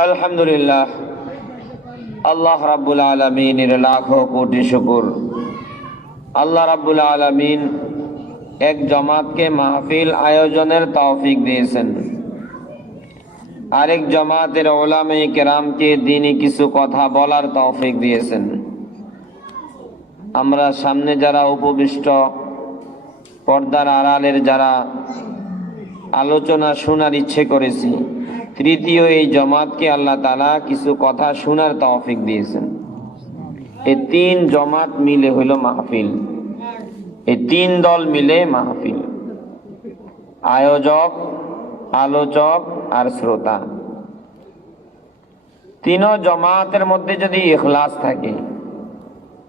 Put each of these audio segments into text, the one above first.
আলহামদুলিল্লাহ, আল্লাহ রাব্বুল আলামিনের লাখো কোটি শুকর। আল্লাহ রাব্বুল আলামিন এক জামাতকে মাহফিল আয়োজনের তৌফিক দিয়েছেন, আরেক জামাতের উলামায়ে কেরামকে দ্বীনি কিছু কথা বলার তৌফিক দিয়েছেন। আমরা সামনে যারা উপবিষ্ট, পর্দার আড়ালের যারা আলোচনা শোনার ইচ্ছে করেছি, তৃতীয় এই জামাতকে আল্লাহ তাআলা কিছু কথা শোনার তৌফিক দিয়েছেন। এই তিন জামাত মিলে হইল মাহফিল, এই তিন দল মিলে মাহফিল। আয়োজক, আলোচক আর শ্রোতা, তিন জামাতের মধ্যে যদি ইখলাস থাকে,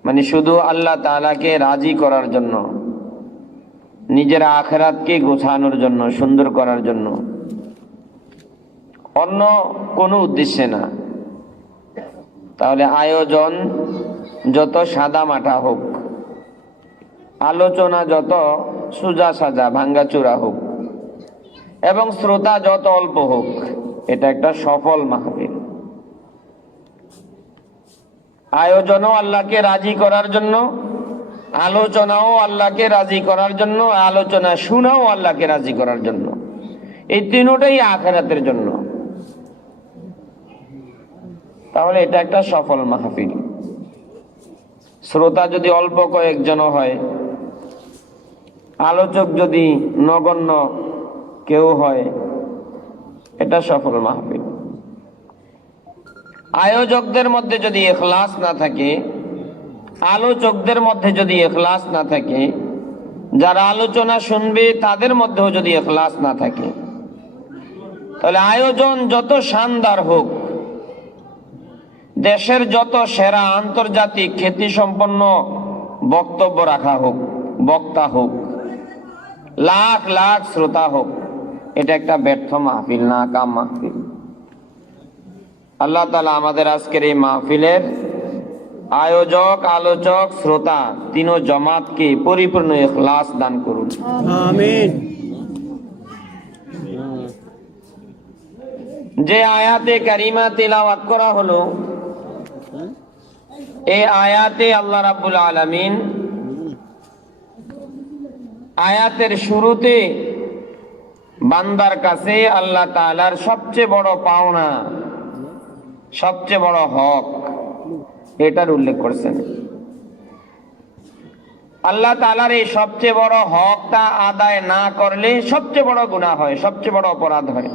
মানে শুধু আল্লাহ তাআলাকে রাজি করার জন্য, নিজের আখিরাতকে গোছানোর জন্য, সুন্দর করার জন্য, অন্য কোনো উদ্দেশ্যে না, তাহলে আয়োজন যত সাদা মাটা হোক, আলোচনা যত সোজা সাজা ভাঙ্গাচোরা হোক, এবং শ্রোতা যত অল্প হোক, এটা একটা সফল মাহফিল। আয়োজনও আল্লাহকে রাজি করার জন্য, আলোচনাও আল্লাহকে রাজি করার জন্য, আলোচনা শোনাও আল্লাহকে রাজি করার জন্য। এই তিনটাই আখিরাতের জন্য। তাহলে এটা একটা সফল মাহফিল। শ্রোতা যদি অল্প কয়েকজন হয়, আলোচক যদি নগণ্য কেউ হয়, এটা সফল মাহফিল। আয়োজকদের মধ্যে যদি ইখলাস না থাকে, আলোচকদের মধ্যে যদি ইখলাস না থাকে, যারা আলোচনা শুনবে তাদের মধ্যেও যদি ইখলাস না থাকে, তাহলে আয়োজন যত শানদার হোক, দেশের যত সেরা আন্তর্জাতিক খ্যাতিসম্পন্ন বক্তব্য রাখা হোক, বক্তা হোক, লাখ লাখ শ্রোতা হোক, এটা একটা ব্যর্থ মাহফিল, নাকাম মাহফিল। আল্লাহ তাআলা আমাদের আজকের এই মাহফিলের আয়োজক, আলোচক, শ্রোতা তিন জামাতকে পরিপূর্ণ ইখলাস দান করুন, আমিন। যে আয়াতে কারিমা তিলাওয়াত করা হলো, এই আয়াতে আল্লাহ রাব্বুল আলামিন আয়াতের শুরুতে বান্দার কাছে আল্লাহ তাআলার সবচেয়ে বড় পাওনা, সবচেয়ে বড় হক, এটার উল্লেখ করছেন। আল্লাহ তাআলার এই সবচেয়ে বড় হকটা আদায় না করলে সবচেয়ে বড় গুনাহ হয়, সবচেয়ে বড় অপরাধ হয়।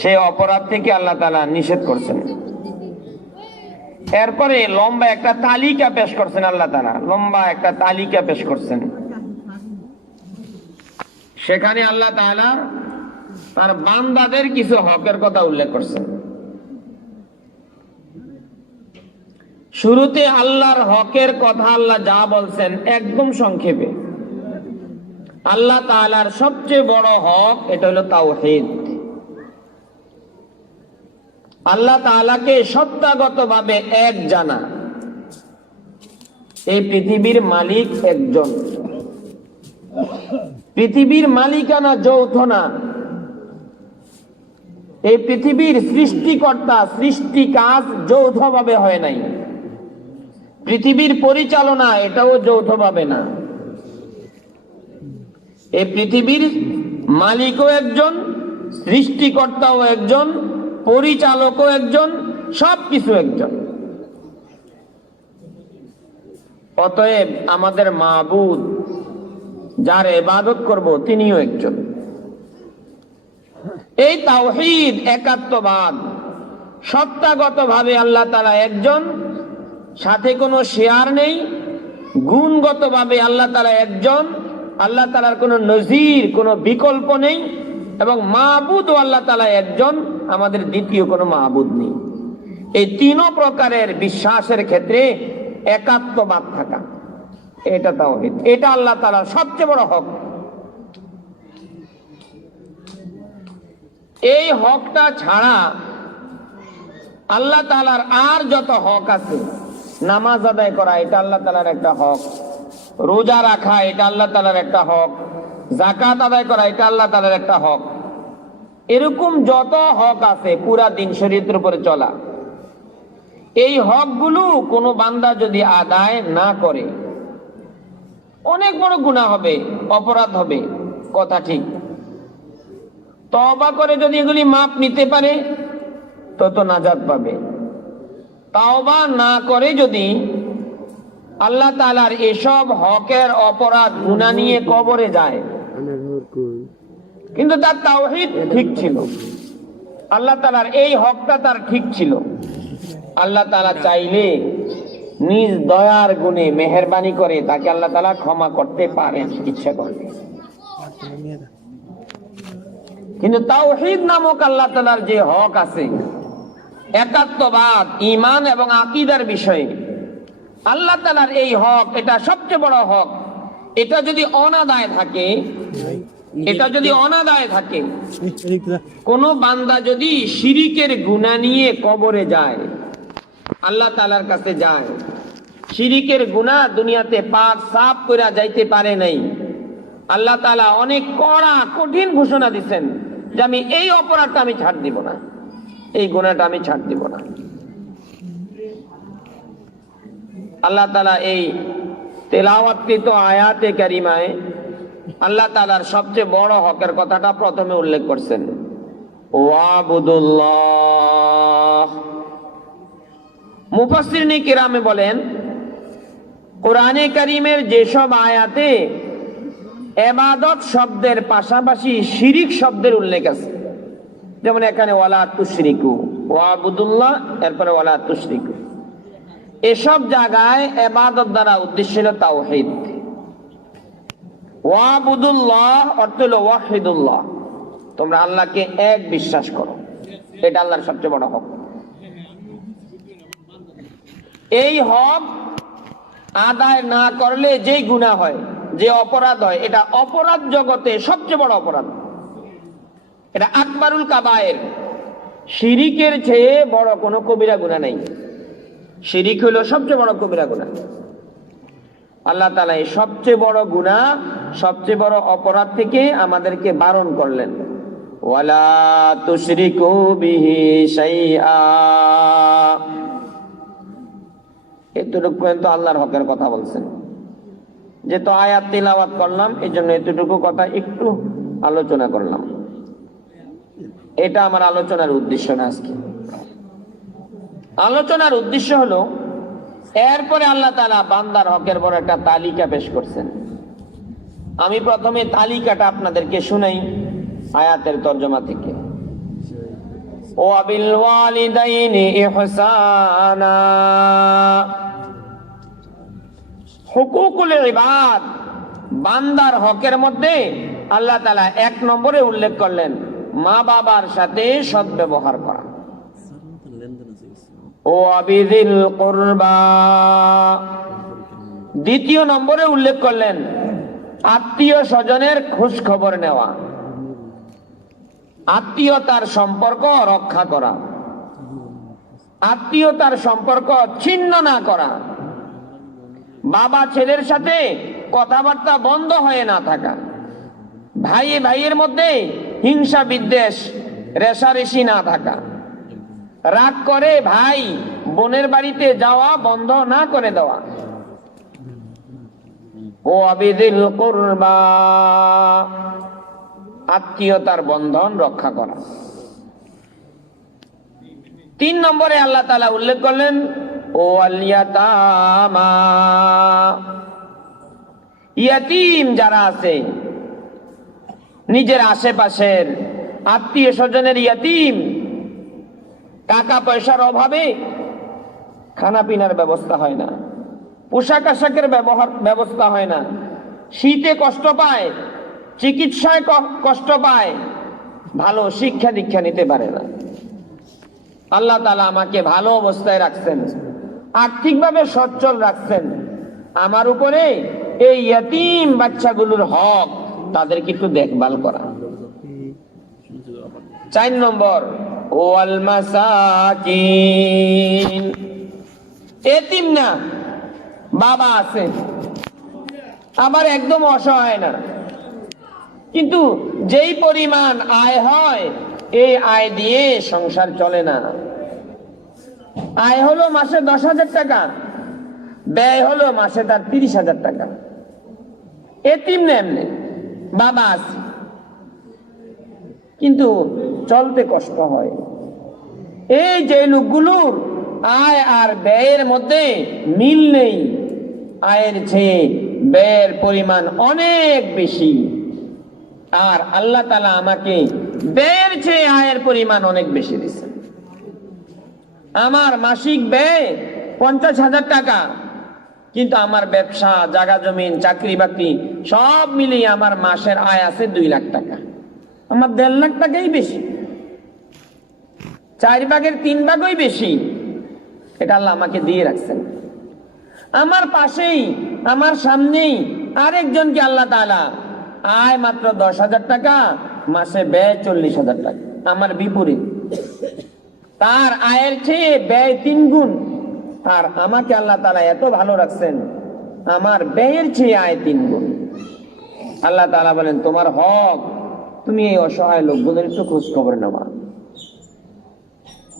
সেই অপরাধ থেকে আল্লাহ তাআলা নিষেধ করছেন। এরপরে লম্বা একটা তালিকা পেশ করছেন আল্লাহ তাআলা, লম্বা একটা তালিকা পেশ করছেন। সেখানে আল্লাহ তাআলা তার বান্দাদের কিছু হকের কথা উল্লেখ করছেন। শুরুতে আল্লাহর হকের কথা আল্লাহ যা বলছেন একদম সংক্ষেপে। আল্লাহ তাআলার সবচেয়ে বড় হক এটা হলো তাওহীদ। আল্লাহ তাআলাকে সত্তাগতভাবে এক জানা। এই পৃথিবীর মালিক একজন, পৃথিবীর মালিকানা যৌথ না। এই পৃথিবীর সৃষ্টিকর্তা, সৃষ্টি কাজ যৌথভাবে হয় নাই। পৃথিবীর পরিচালনা এটাও যৌথভাবে না। এই পৃথিবীর মালিকও একজন, সৃষ্টিকর্তাও একজন, পরিচালকও একজন, সবকিছু একজন। অতএব আমাদের মাবুদ, যার ইবাদত করব, তিনিও একজন। এই তাওহীদ, একাত্মবাদ, সত্তাগতভাবে আল্লাহ তাআলা একজন, সাথে কোনো শেয়ার নেই। গুণগতভাবে আল্লাহ তাআলা একজন, আল্লাহ তাআলার কোনো নজির, কোনো বিকল্প নেই। এবং মাবুদ ও আল্লাহ তাআলা একজন, আমাদের দ্বিতীয় কোনো মাবুদ নেই। এই তিন প্রকারের বিশ্বাসের ক্ষেত্রে একাত্মবাদ থাকা, এটা তাওহীদ। এটা আল্লাহ তাআলার সবচেয়ে বড় হক। এই হকটা ছাড়া আল্লাহ তাআলার আর যত হক আছে, নামাজ আদায় করা এটা আল্লাহ তাআলার একটা হক, রোজা রাখা এটা আল্লাহ তাআলার একটা হক, যাকাত আদায় করা এটা আল্লাহ তাআলার একটা হক, এরকম যত হক আছে পুরা দিন শরীয়তের উপরে চলা, এই হকগুলো কোনো বান্দা যদি আদায় না করে অনেক বড় গুনাহ হবে, অপরাধ হবে, কথা ঠিক। তওবা করে যদি এগুলি মাপ নিতে পারে তত নাজাত পাবে। তওবা না করে যদি আল্লাহ তাআলার এসব হকের অপরাধ গুনাহ নিয়ে কবরে যায়, কিন্তু তার তাওহীদ ঠিক ছিল, আল্লাহ তাআলার এই হকটা তার ঠিক ছিল, আল্লাহ তাআলা চাইলে নিজ দয়ার গুণে মেহেরবানি করে তাকে আল্লাহ তাআলা ক্ষমা করতে পারেন ইচ্ছা করলে। কিন্তু তাওহীদ নামক আল্লাহ তাআলার যে হক আছে, একাত্মবাদ, ঈমান এবং আকীদার বিষয়ে আল্লাহ তাআলার এই হক, এটা সবচেয়ে বড় হক। এটা যদি অনাদায় থাকে, কোন বান্দা যদি শিরিকের গুনাহ নিয়ে কবরে যায়, আল্লাহ তাআলার কাছে যায়, শিরিকের গুনাহ দুনিয়াতে পাক সাফ করে যাইতে পারে নাই, আল্লাহ তাআলা অনেক কড়া কঠিন ঘোষণা দিচ্ছেন যে আমি এই অপরাধটা আমি ছাড় দিব না, এই গুনাহটা আমি ছাড় দিব না। আল্লাহ তাআলা এই তেলাওয়াতকৃত আয়াতে কারিমায় আল্লাহ তাআলার সবচেয়ে বড় হকের কথাটা প্রথমে উল্লেখ করছেন, ওয়াবুদুল্লাহ। মুফাসসিরিনে কিরামে বলেন, কোরআনে কারীমের যেসব আয়াতে ইবাদত শব্দের পাশাপাশি শিরিক শব্দের উল্লেখ আছে, যেমন এখানে ওয়ালা তুশরিকু, ওয়াবুদুল্লাহ, এরপরে ওয়ালা তুশরিকু, এসব জায়গায় ইবাদত দ্বারা উদ্দেশ্য হলো তাওহীদ। ওয়াবুদুল্লাহ অর্থ হলো ওয়াহিদুল্লাহ, তোমরা আল্লাহকে এক বিশ্বাস করো, এটা আল্লাহর সবচেয়ে বড় হক। এই হক আদায় না করলে যেই গুনাহ হয়, যে অপরাধ হয়, এটা অপরাধ জগতে সবচেয়ে বড় অপরাধ, এটা আকবারুল কাবায়ের। শিরিকের চেয়ে বড় কোনো কবিরা গুনাহ নাই, শিরিক হলো সবচেয়ে বড় কবিরা গুনাহ। আল্লাহ তাআলা এই সবচেয়ে বড় গুনাহ, সবচেয়ে বড় অপরাধ থেকে আমাদেরকে বারণ করলেন, ওয়ালা তুশরিকু বিহি শাইআ। এতটুকু পর্যন্ত আল্লাহর হকের কথা বলছেন। যেহেতু আয়াত তিলাওয়াত করলাম, এই জন্য এতটুকু কথা একটু আলোচনা করলাম। এটা আমার আলোচনার উদ্দেশ্য না। আজকে আলোচনার উদ্দেশ্য হলো, এরপরে আল্লাহ তাআলা বান্দার হকের বড় একটা তালিকা পেশ করছেন। আমি প্রথমে তালিকাটা আপনাদেরকে শুনাই আয়াতের তরজমা থেকে। ওয়া বিল ওয়ালিদাইনি ইহসানা, হুকুকুল ইবাদ, বান্দার হকের মধ্যে আল্লাহ তাআলা 1 নম্বরে উল্লেখ করলেন মা বাবার সাথে সদ্ব্যবহার করা। ওয়া বিযিল কুরবা, দ্বিতীয় নম্বরে উল্লেখ করলেন আত্মীয় স্বজনের খোঁজ খবর নেওয়া, আত্মীয়তার সম্পর্ক রক্ষা করা, আত্মীয়তার সম্পর্ক ছিন্ন না করা, বাবা ছেলের সাথে কথাবার্তা বন্ধ হয়ে না থাকা, ভাই ভাইয়ের মধ্যে হিংসা বিদ্বেষ রেষারেষি না থাকা, রাগ করে ভাই বোনের বাড়িতে যাওয়া বন্ধ না করে দেওয়া। ও আবিদিল কুরবা, আত্মীয়তার বন্ধন রক্ষা করা। 3 নম্বরে আল্লাহ তাআলা উল্লেখ করলেন ও আল ইয়াতামা, ইয়াতীম যারা আছে, নিজের আশেপাশের আত্মীয় স্বজনের ইয়াতীম, টাকা পয়সার অভাবে খানা পিনার ব্যবস্থা হয় না, পোশাক আশাকের ব্যবস্থা হয় না, শীতে কষ্ট পায়, চিকিৎসায় কষ্ট পায়, ভালো শিক্ষা দীক্ষা নিতে পারে না। আল্লাহ তাআলা আমাকে ভালো অবস্থায় রাখছেন, আর্থিকভাবে সচ্ছল রাখছেন, আমার উপরে এই ইয়াতীম বাচ্চাগুলোর হক, তাদেরকে একটু দেখভাল করা। 4 নম্বর ওয়াল মাসাকিন, এতিম না, বাবা আছে, আবার একদম অসহায় না, কিন্তু যেই পরিমাণ আয় হয় এই আয় দিয়ে সংসার চলে না। আয় হলো মাসে 10,000 টাকা, ব্যয় হলো মাসে তার 30,000 টাকা। এতিম না এমনি, বাবা আছে কিন্তু চলতে কষ্ট হয়। এই যে লোকগুলোর আয় আর ব্যয়ের মধ্যে মিল নেই, আয়ের চেয়ে ব্যয়ের পরিমাণ অনেক বেশি, আর আল্লাহ তাআলা আমাকে ব্যয়ের চেয়ে আয়ের পরিমাণ অনেক বেশি দিয়েছেন। আমার মাসিক ব্যয় 50,000 টাকা, কিন্তু আমার ব্যবসা, জায়গা জমিন, চাকরি বাকরি সব মিলিয়ে আমার মাসের আয় আছে 2 লাখ টাকা। আমার 1.5 লাখ টাকাই বেশি, 4 ভাগের 3 ভাগই বেশি। এটা আল্লাহ আমাকে দিয়ে রাখছেন। আমার পাশেই, আমার সামনেই আরেকজনকে আল্লাহ তাআলা আয় মাত্র 10,000 টাকা, মাসে ব্যয় 40,000 টাকা। আমার বিপরীত, তার আয়ের চেয়ে ব্যয় 3 গুণ, আর আমাকে আল্লাহ তাআলা এত ভালো রাখছেন, আমার ব্যয়ের চেয়ে আয় 3 গুণ। আল্লাহ তাআলা বলেন, তোমার হক, তুমি এই অসহায় লোকগুলোর একটু খোঁজ খবর নেওয়া।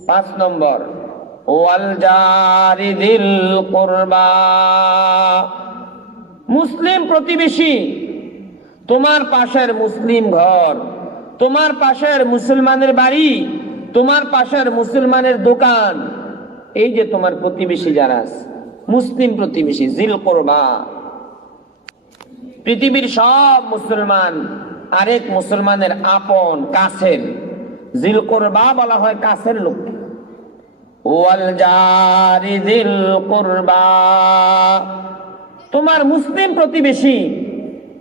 5 নম্বর, ওয়াল জারি যিল কুরবা, মুসলিম প্রতিবেশী, তোমার পাশের মুসলিম ঘর, তোমার পাশের মুসলমানের বাড়ি, তোমার পাশের মুসলমানের দোকান, এই যে তোমার প্রতিবেশী যারা আছে, মুসলিম প্রতিবেশী, যিল কুরবা। পৃথিবীর সব মুসলমান আরেক মুসলমানের আপন, কাছের। যিল কুরবা বলা হয় কাছের লোক। ওয়াল জারি যিল কুরবা, তোমার মুসলিম প্রতিবেশী,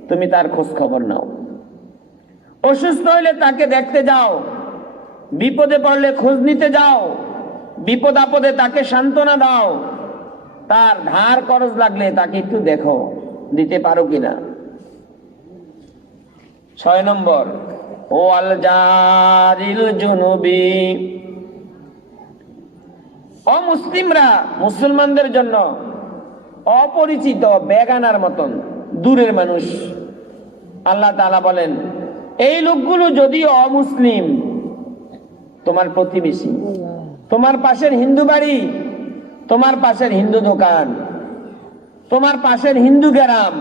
তুমি তার খোঁজ খবর নাও। অসুস্থ হইলে তাকে দেখতে যাও, বিপদে পড়লে খোঁজ নিতে যাও, বিপদ আপদে তাকে সান্ত্বনা দাও, তার ধার খরচ লাগলে তাকে একটু দেখো দিতে পারো কিনা। 6 নম্বর, ওয়াল জারিল জুনুবি, অমুসলিমরা মুসলমানদের জন্য অপরিচিত, বেগানার মতন, দূরের মানুষ। আল্লাহ তাআলা বলেন, এই লোকগুলো যদি অমুসলিম, তোমার প্রতিবেশী, তোমার পাশের হিন্দু বাড়ি, তোমার পাশের হিন্দু দোকান, তোমার পাশের হিন্দু গ্রাম,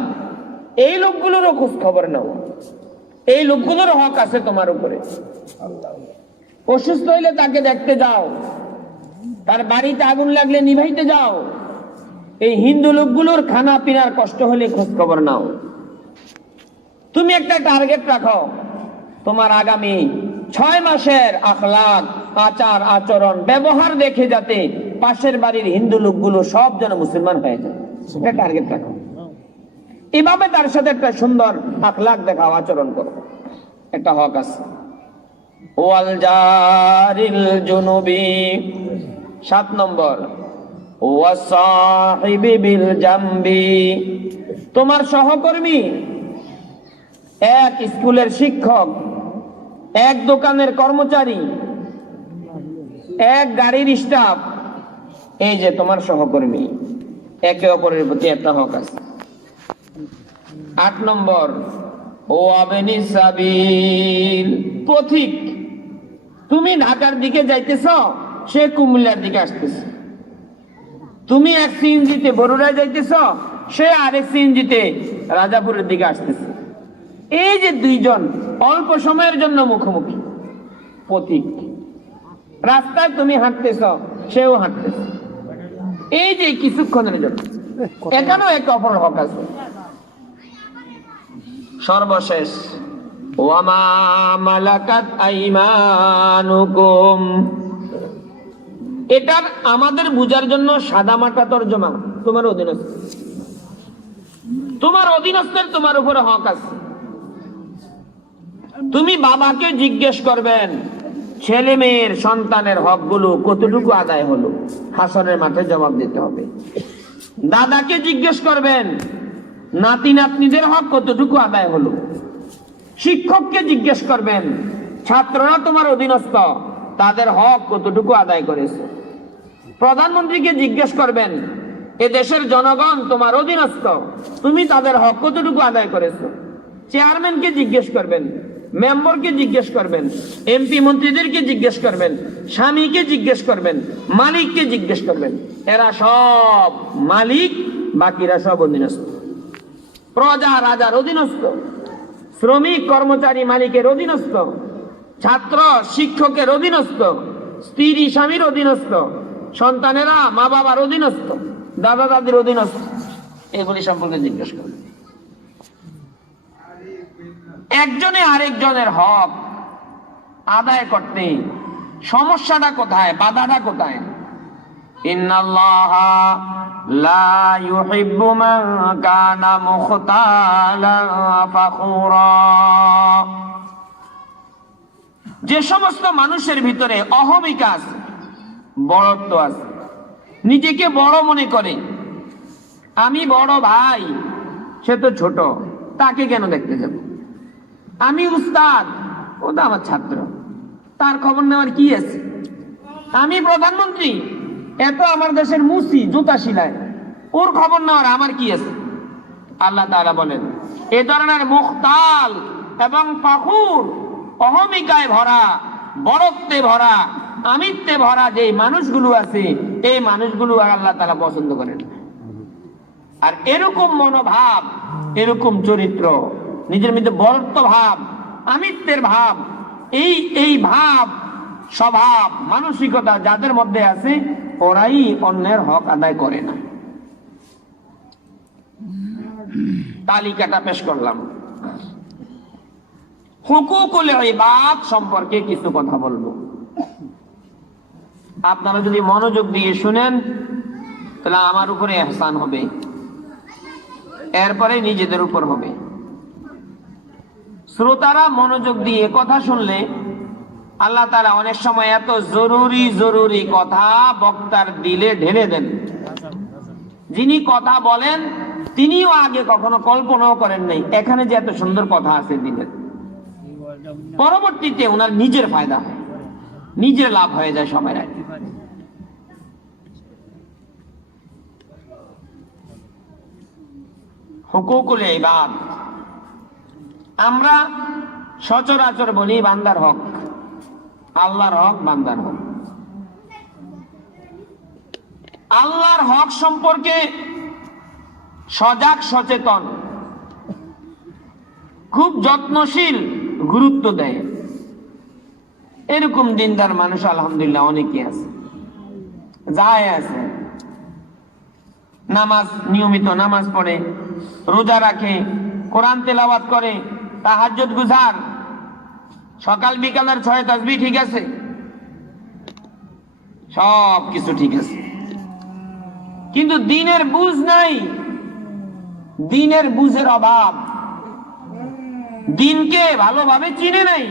এই লোকগুলোরও খোঁজ খবর নাও। এই লোকগুলোর হক আছে তোমার উপরে। অসুস্থ হইলে তাকে দেখতে যাও, তার বাড়িতে আগুন লাগলে নিভাইতে যাও। এই হিন্দু লোকগুলোর খানা পিনার কষ্ট হলে খোঁজ খবর নাও। তুমি একটা টার্গেট রাখো, তোমার আগামী 6 মাসের আখলাক, আচার আচরণ, ব্যবহার দেখে যাতে পাশের বাড়ির হিন্দু লোকগুলো সব যেন মুসলমান হয়ে যায়, একটা টার্গেট রাখো। এভাবে তার সাথে একটা সুন্দর আখলাক দেখাও, আচরণ করো, একটা হক আছে। ওয়াল জারিল জুনুবি। 7 নম্বর, ওয়াসাহিবি বিল জামবি, তোমার সহকর্মী, এক স্কুলের শিক্ষক, এক দোকানের কর্মচারী, এক গাড়ির স্টাফ, এই যে তোমার সহকর্মী, একে অপরের প্রতি একটা হক আছে। 8 নম্বর, ও আবেনি সাবিল, পথিক, তুমি ঢাকার দিকে যাইতেছ, সে কুমিল্লার দিকে আসতেছে। তুমি এক সিএনজিতে বরুড়ায় যাইতেছ, সে আরেক সিএনজিতে রাজাপুরের দিকে আসতেছে। এই যে 2 জন অল্প সময়ের জন্য মুখোমুখি, পথিক। রাস্তায় তুমি হাঁটতেছ, সেও হাঁটতেছে, এই যে কিছুক্ষণের জন্য, এখানেও এক অপর হক আছে। সর্বশেষ, ওয়ামা মালাকাত আইমানুকুম, এটার আমাদের বুঝার জন্য সাদামাটা তরজমা, তোমার অধীনস্থ, তোমার অধীনস্থের তোমার উপরে হক আছে। তুমি বাবাকে জিজ্ঞেস করবেন, ছেলে মেয়ের সন্তানের হকগুলো কতটুকু আদায় হলো, হাসরের মাঠে জবাব দিতে হবে। দাদাকে জিজ্ঞেস করবেন, নাতি নাতনিদের হক কতটুকু আদায় হলো। শিক্ষককে জিজ্ঞেস করবেন, ছাত্ররা তোমার অধীনস্থ, তাদের হক কতটুকু আদায় করেছে। প্রধানমন্ত্রীকে জিজ্ঞেস করবেন, এ দেশের জনগণ তোমার অধীনস্থ, তুমি তাদের হক কতটুকু আদায় করেছো। চেয়ারম্যানকে জিজ্ঞেস করবেন, মেম্বারকে জিজ্ঞেস করবেন, এমপি মন্ত্রীদেরকে জিজ্ঞেস করবেন, স্বামীকে জিজ্ঞেস করবেন, মালিককে জিজ্ঞেস করবেন। এরা সব মালিক, বাকিরা সব অধীনস্থ। প্রজা রাজার অধীনস্থ, শ্রমিক কর্মচারী মালিকের অধীনস্থ, ছাত্র শিক্ষকের অধীনস্থ, স্ত্রী স্বামীর অধীনস্থ, সন্তানেরা মা বাবার অধীনস্থ, দাদা দাদির অধীনস্থ। এগুলি সম্পর্কে জিজ্ঞেস করবেন। একজনে আরেকজনের হক আদায় করতে সমস্যাটা কোথায়, বাধাটা কোথায়? ইন্নাল্লাহা লা ইউহিব্বু মান কানা মুখতালান ফাখুরা। যে সমস্ত মানুষের ভিতরে অহমিকা আছে, বড়ত্ব আছে, নিজেকে বড় মনে করে, আমি বড় ভাই, সে তো ছোট, তাকে কেন দেখতে যাব? আমি উস্তাদ, ও তো আমার ছাত্র, তার খবর নেওয়ার কি আছে? আমি প্রধানমন্ত্রী, এত আমার দেশের মুসি জুতা শিলায়, ওর খবর নেওয়ার আমার কি আছে? আল্লাহ তাআলা বলেন, এ ধরনের মুখতাল এবং ফাখুর, অহমিকায় ভরা, বড়ত্বে ভরা, আমিত্বে ভরা যে মানুষগুলো আছে, এই মানুষগুলো আল্লাহ তাআলা পছন্দ করেন। আর এরকম মনোভাব, এরকম চরিত্র, নিজের মধ্যে বড়ত্ব ভাব, আমিত্বের ভাব, এই ভাব, স্বভাব, মানসিকতা যাদের মধ্যে আছে, ওরাই অন্যের হক আদায় করে না। তালিকাটা পেশ করলাম। হুকুকুল ইবাদ সম্পর্কে কিছু কথা বলবো। আপনারা যদি মনোযোগ দিয়ে শুনেন তাহলে আমার উপরে ইহসান হবে, এরপরে নিজেদের উপর হবে। শ্রোতারা মনোযোগ দিয়ে কথা শুনলে আল্লাহ তাআলা অনেক সময় এত জরুরি জরুরি কথা বক্তার দিলে ঢেলে দেন, যিনি কথা বলেন তিনিও আগে কখনো কল্পনাও করেন নাই এখানে যে এত সুন্দর কথা আছে দিলেন। পরবর্তীতে ওনার নিজের ফায়দা হয়, নিজের লাভ হয়ে যায় সবাই। হুকুকুল ইবাদ, আমরা সচরাচর বলি বান্দার হক, আল্লাহর হক, বান্দার হক। আল্লাহর হক সম্পর্কে সজাগ সচেতন, খুব যত্নশীল, গুরুত্ব দেয়, এরকম দিনদার মানুষ আলহামদুলিল্লাহ অনেকে আছে, যায় আছে। নামাজ, নিয়মিত নামাজ পড়ে, রোজা রাখে, কোরআন তেলাওয়াত করে, তাহাজ্জুদ গুজার, সকাল বিকালের 6 তাসবিহ ঠিক আছে, সব কিছু ঠিক আছে, কিন্তু দিনের বুঝ নাই, দিনের বুঝের অভাব, দিনকে ভালোভাবে চিনে নাই,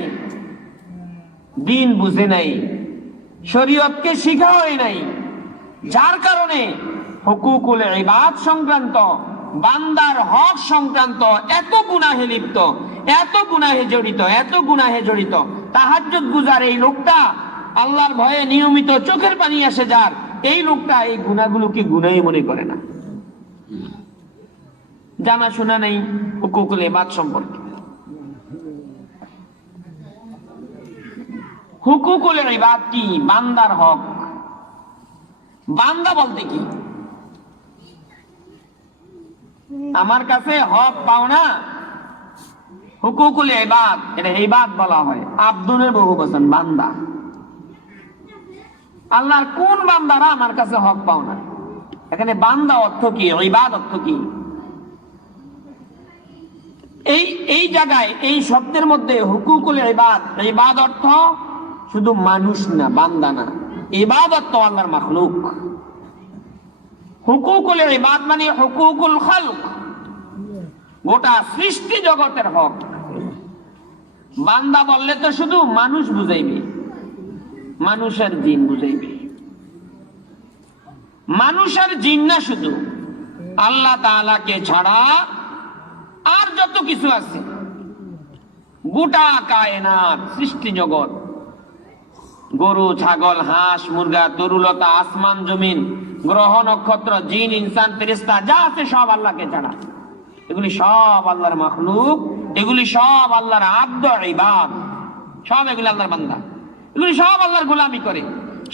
দিন বুঝে নাই, শরীয়তকে শিখা হয় নাই, যার কারণে হুকুকুল ইবাদ সংক্রান্ত, বান্দার হক সংক্রান্ত এত গুনাহে লিপ্ত, এত গুনাহে জড়িত, এত গুনাহে জড়িত। তাহাজ্জুদ গুজার এই লোকটা, আল্লাহর ভয়ে নিয়মিত চোখের পানি আসে যার, এই লোকটা এই গুনাহগুলোকে গুনাহই মনে করে না, জানা শোনা নেই হুকুকুল ইবাদ সম্পর্কে। হুকুকুল ইবাদ কি? বান্দার হক। বান্দা বলতে কি? আমার কাছে হক পাওনা, হুকুকুল ইবাদ, এটা ইবাদ বলা হয়, আব্দুনের বহুবচন, বান্দা। আল্লাহর কোন বান্দারা আমার কাছে হক পাওনা? এখানে বান্দা অর্থ কি, ইবাদ অর্থ কি? এই জায়গায় এই শব্দের মধ্যে হুকুকুল ইবাদ, ইবাদ অর্থ শুধু মানুষ না, বান্দা না, ইবাদত তো আল্লাহর মাখলুক। হুকুকুল ইবাদ মানে হুকুকুল খালক, গোটা সৃষ্টি জগতের হক। বান্দা বললে তো শুধু মানুষ বুঝাইবে, মানুষের জিন বুঝাইবে। মানুষের জিন না, শুধু আল্লাহ তাআলাকে ছাড়া আর যত কিছু আছে, গোটা কায়নাত, সৃষ্টি জগৎ, গরু, ছাগল, হাঁস, মুরগা, তরুলতা, আসমান জমিন, গ্রহ নক্ষত্র, জিন, ইনসান, ফেরেশতা যা আছে সব আল্লাহকে ছাড়া। এগুলি সব আল্লাহর মাখলুক, এগুলি সব আল্লাহর আব্দ ইবাদ, সব এগুলি আল্লাহর বান্দা, এগুলি সব আল্লাহর গোলামি করে,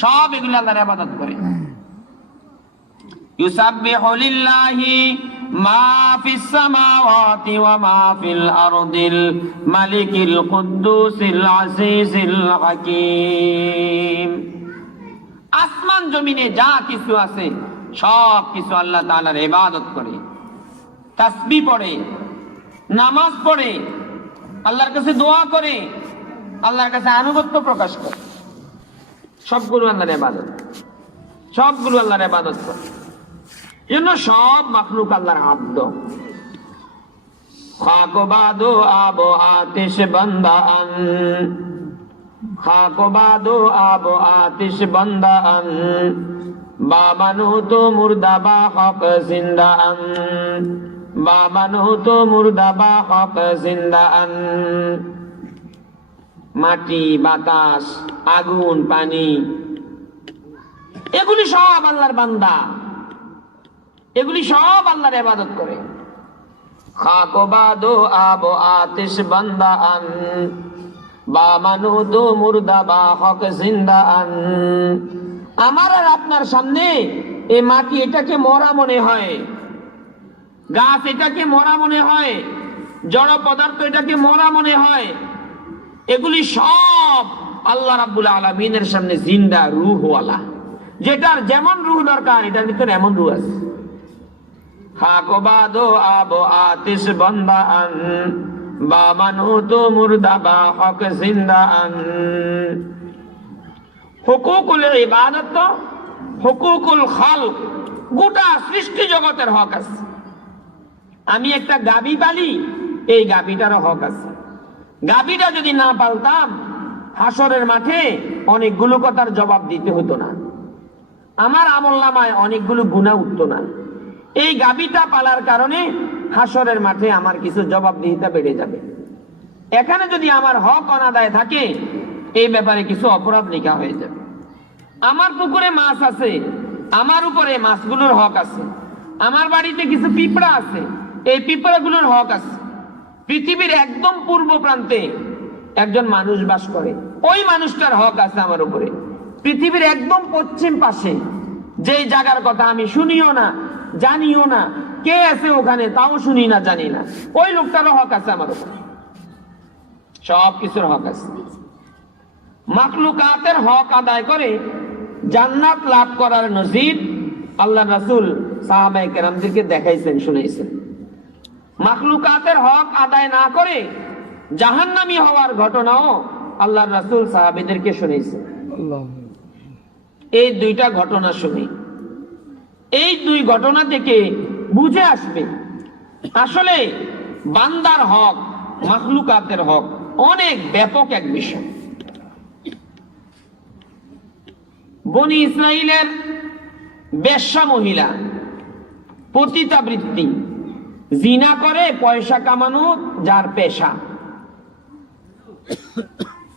সব এগুলি আল্লাহর ইবাদত করে। ইউসাব্বিহু লিল্লাহি মা ফিস সামাওয়াতি ওয়া মা ফিল আরদিল মালিকিল কুদ্দুসিল আজিজিল হাকীম। আসমান জমিনে যা কিছু আছে সব কিছু আল্লাহ তাআলার ইবাদত করে, তাসবিহ পড়ে, নামাজ পড়ে, আল্লাহর কাছে দোয়া করে, আল্লাহর কাছে আনুগত্য প্রকাশ করে। সবগুলো আল্লাহর ইবাদত, সবগুলো আল্লাহর ইবাদত করে। এজন্য সব মাখলুক আল্লাহর আব্দ। খাক বাদো আবো আতিশ বান্দা আন, খাক বাদো আবো আতিশ বান্দা আন, বা মানু তো মুর্দা বা হক জিন্দা আন, বা মানু তো মুর্দা বা হক জিন্দা আন। মাটি, বাতাস, আগুন, পানি, এগুলি সব আল্লাহর বান্দা, এগুলি সব আল্লাহর ইবাদত করে। খাক বাদো আবো আতিশ বান্দা আন, বা মানু তো মুর্দা বা হক জিন্দা আন। আমার আর আপনার সামনে এই মাটি এটাকে মরা মনে হয়, গাছ এটাকে মরা মনে হয়, জড় পদার্থ এটাকে মরা মনে হয়, এগুলি সব আল্লাহ রাব্বুল আলামিনের সামনে জিন্দা রূহওয়ালা, যেটার যেমন রূহ দরকার এটার ভিতরে এমন রূহ আছে। খাক বাদো আবো আতিশ বান্দা আন, বা মানু তো মুর্দা বা হক জিন্দা আন। হুকুকুল ইবাদত, হুকুকুল খালক, গোটা সৃষ্টি জগতের হক আছে। আমি একটা গাবি পালি, এই গাবিটারও হক আছে। গাবিটা যদি না পালতাম হাসরের মাঠে অনেকগুলো কথার জবাব দিতে হতো না, আমার আমলনামায় অনেকগুলো গুনাহ উঠতো না। এই গাবিটা পালার কারণে হাসরের মাঠে আমার কিছু জবাবদিহিতা বেড়ে যাবে। এখানে যদি আমার হক অনাদায় থাকে এই ব্যাপারে কিছু অপরাধ লেখা হয়ে যাবে। আমার পুকুরে মাছ আছে, আমার উপরে মাছগুলোর হক আছে। আমার বাড়িতে কিছু পিঁপড়া আছে, এই পিঁপড়াগুলোর হক আছে। পৃথিবীর একদম পূর্ব প্রান্তে একজন মানুষ বাস করে, ওই মানুষটার হক আছে আমার উপরে। পৃথিবীর একদম পশ্চিম পাশে যেই জায়গার কথা আমি শুনিও না, জানিও না, কে আছে ওখানে তাও শুনি না, জানি না, ওই লোকটারও হক আছে আমার উপরে। সব কিছুর হক আছে। মাখলুকাতের হক আদায় করে জান্নাত লাভ করার নজির আল্লাহ রাসূল সাহাবায়ে কেরামদেরকে দেখাইছেন, শুনাইছেন। মাখলুকাতের হক আদায় না করে জাহান্নামী হওয়ার ঘটনাও আল্লাহর রাসূল সাহাবীদেরকে শুনাইছেন। এই দুইটা ঘটনা শুনি, এই দুই ঘটনা থেকে বুঝে আসবে আসলে বান্দার হক, মাখলুকাতের হক অনেক ব্যাপক এক বিষয়। বনি ইসরাইলের বেশ্যা মহিলা পতিতাবৃত্তি, জিনা করে পয়সা কামানো যার পেশা,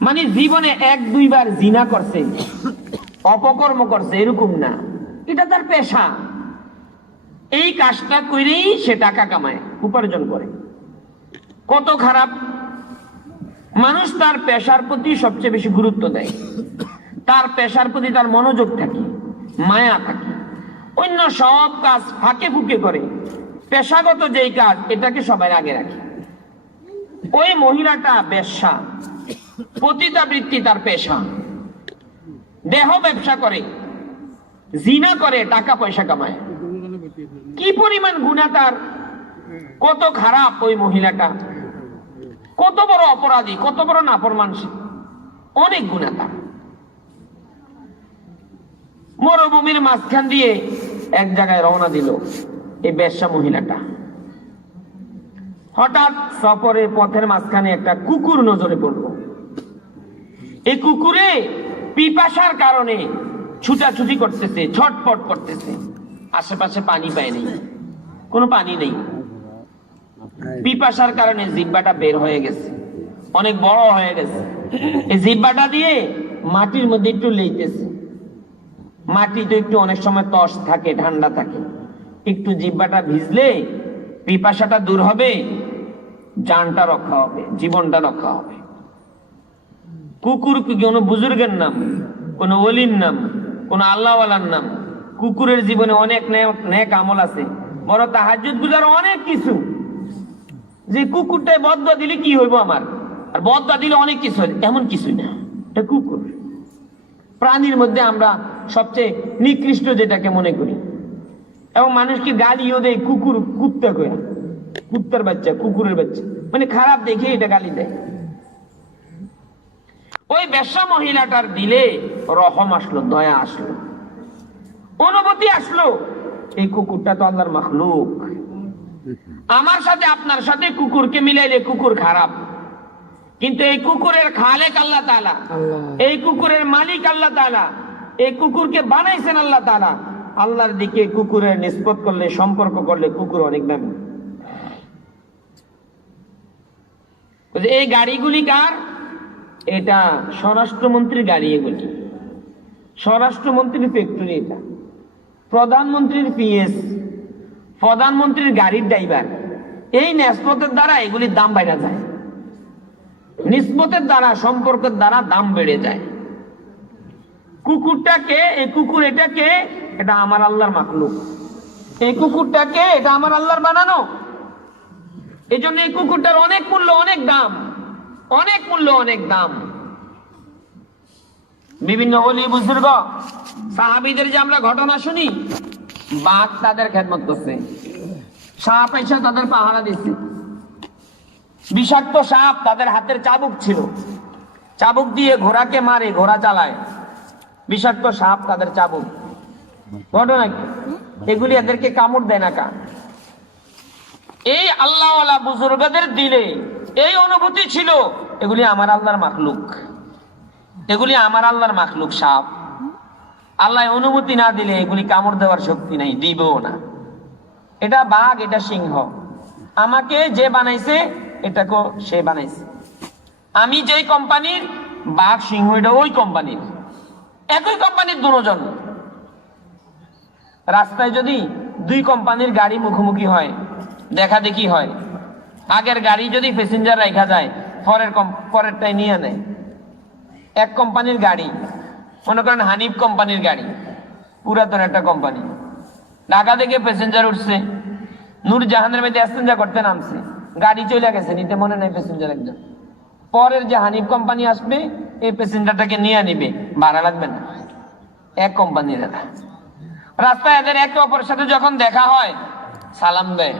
মানে জীবনে এক দুইবার জিনা করছে, অপকর্ম করছে এরকম না, এটা তার পেশা। এই কাজটা করেই সে টাকা কামায়, উপার্জন করে। কত খারাপ! মানুষ তার পেশার প্রতি সবচেয়ে বেশি গুরুত্ব দেয়, তার পেশার প্রতি তার মনোযোগ থাকে, মায়া থাকে। অন্য সব কাজ ফাঁকে ফুঁকে করে, পেশাগত যেই কাজ এটাকে সবাই আগে রাখে। ওই মহিলাটা বেশ্যা, পতিতাবৃত্তি তার পেশা, দেহ ব্যবসা করে, জিনা করে, টাকা পয়সা কামায়। কি পরিমাণ গুনাহ তার! কত খারাপ ওই মহিলাটা, কত বড় অপরাধী, কত বড় নাফরমান সে, অনেক গুনাহ তার। মরুভূমির মাঝখান দিয়ে এক জায়গায় রওনা দিল এই বেশ্যা মহিলাটা। হঠাৎ সফরে পথের মাঝখানে একটা কুকুর নজরে পড়ল। এই কুকুরে পিপাসার কারণে ছুটাছুটি করতেছে, ছটপট করতেছে। আশেপাশে পানি পায় নেই, কোনো পানি নেই। পিপাসার কারণে জিহ্বাটা বের হয়ে গেছে, অনেক বড় হয়ে গেছে। এই জিহ্বাটা দিয়ে মাটির মধ্যে একটু লেইতেছে। মাটি তো একটু অনেক সময় তস থাকে, ঠান্ডা থাকে, একটু জিহ্বাটা ভিজলে পিপাসাটা দূর হবে। জানটা রক্ষা হবে, জীবনটা রক্ষা হবে। কুকুর কোনো বুজুর্গের নাম, কোন ওলির নাম, কোন আল্লাহওয়ালার নাম। কুকুরের জীবনে অনেক নেক আমল আছে, বড় তাহাজ্জুদ গুজার অনেক কিছু। যে কুকুরটায় বদদোয়া দিলে কি হইব আমার, আর বদদোয়া দিলে অনেক কিছু হয়, এমন কিছুই না। এটা কুকুর। প্রাণীর মধ্যে আমরা সবচেয়ে নিকৃষ্ট যেটাকে মনে করি, এবং মানুষকে গালিও দেয় কুকুর, কুত্তা কয়া, কুত্তার বাচ্চা, কুকুরের বাচ্চা, মানে খারাপ দেখে এটা গালি দেয়। ওই বেশ্যা মহিলাটার দিলে রহম আসলো, দয়া আসলো, অনুভূতি আসলো। এই কুকুরটা তো আল্লাহর মাখলুক। আমার সাথে আপনার সাথে কুকুরকে মিলাইলে কুকুর খারাপ, কিন্তু এই কুকুরের খালেক আল্লাহ তাআলা, এই কুকুরের মালিক আল্লাহ তাআলা, এই কুকুরকে বানাইছেন আল্লাহ তাআলা। আল্লাহর দিকে কুকুরের নিসবত করলে, সম্পর্ক করলে কুকুর অনেক দামি। এই গাড়িগুলি কার? এটা স্বরাষ্ট্রমন্ত্রীর গাড়ি। এগুলি স্বরাষ্ট্রমন্ত্রীর ফ্যাক্টরি। এটা প্রধানমন্ত্রীর পিএস, প্রধানমন্ত্রীর গাড়ির ড্রাইভার। এই নিসবতের দ্বারা এগুলির দাম বেড়ে যায়, নিসবতের দ্বারা, সম্পর্কের দ্বারা দাম বেড়ে যায়। কুকুরটাকে, এই কুকুর এটাকে, এটা আমার আল্লাহর মাখলুক। এই কুকুরটাকে, এটা আমার আল্লাহর বানানো। এই জন্য এই কুকুরটার অনেক মূল্য, অনেক দাম, অনেক মূল্য, অনেক দাম। বিভিন্ন ওলি বুজুর্গ সাহাবীদের যে আমরা ঘটনা শুনি, বাঘ তাদের খেদমত করছে, সাপ এসে তাদের পাহারা দিচ্ছে, বিষাক্ত সাপ তাদের হাতের চাবুক ছিল, চাবুক দিয়ে ঘোড়াকে মারে, ঘোড়া চালায়, বিষাক্ত সাপ তাদের চাবুক। ঘটনা কি? এগুলি এদেরকে কামড় দেয় না কা? এই আল্লাহওয়ালা বুজুর্গদের দিলে এই অনুভূতি ছিল, এগুলি আমার আল্লাহর মাখলুক, এগুলি আমার আল্লাহর মাখলুক সাপ। আল্লাহ অনুমতি না দিলে এগুলি কামড় দেওয়ার শক্তি নাই, দিবেও না। এটা বাঘ, এটা সিংহ। আমাকে যে বানাইছে এটাকেও সে বানাইছে। আমি যেই কোম্পানির, বাঘ সিংহ এটা ওই কোম্পানির, একই কোম্পানির দুজন। রাস্তায় যদি দুই কোম্পানির গাড়ি মুখোমুখি হয়, দেখা দেখি হয়, আগের গাড়ি যদি প্যাসেঞ্জার রাখা যায়, পরেরটাই নিয়ে নেয়। এক কোম্পানির গাড়ি, মনে করেন হানিফ কোম্পানির গাড়ি, পুরাতন একটা কোম্পানি, ঢাকা থেকে প্যাসেঞ্জার উঠছে, নূরজাহানের মধ্যে এক্সচেঞ্জ করতে নামছে, গাড়ি চলে গেছে, নিতে মনে নাই প্যাসেঞ্জার একজন। পরের যে হানিফ কোম্পানি আসবে, এই প্যাসেঞ্জারটাকে নিয়ে নিবে, ভাড়া লাগবে না। এক কোম্পানির এরা। রাস্তায় এদের একে অপরের সাথে যখন দেখা হয়, সালাম দেয়,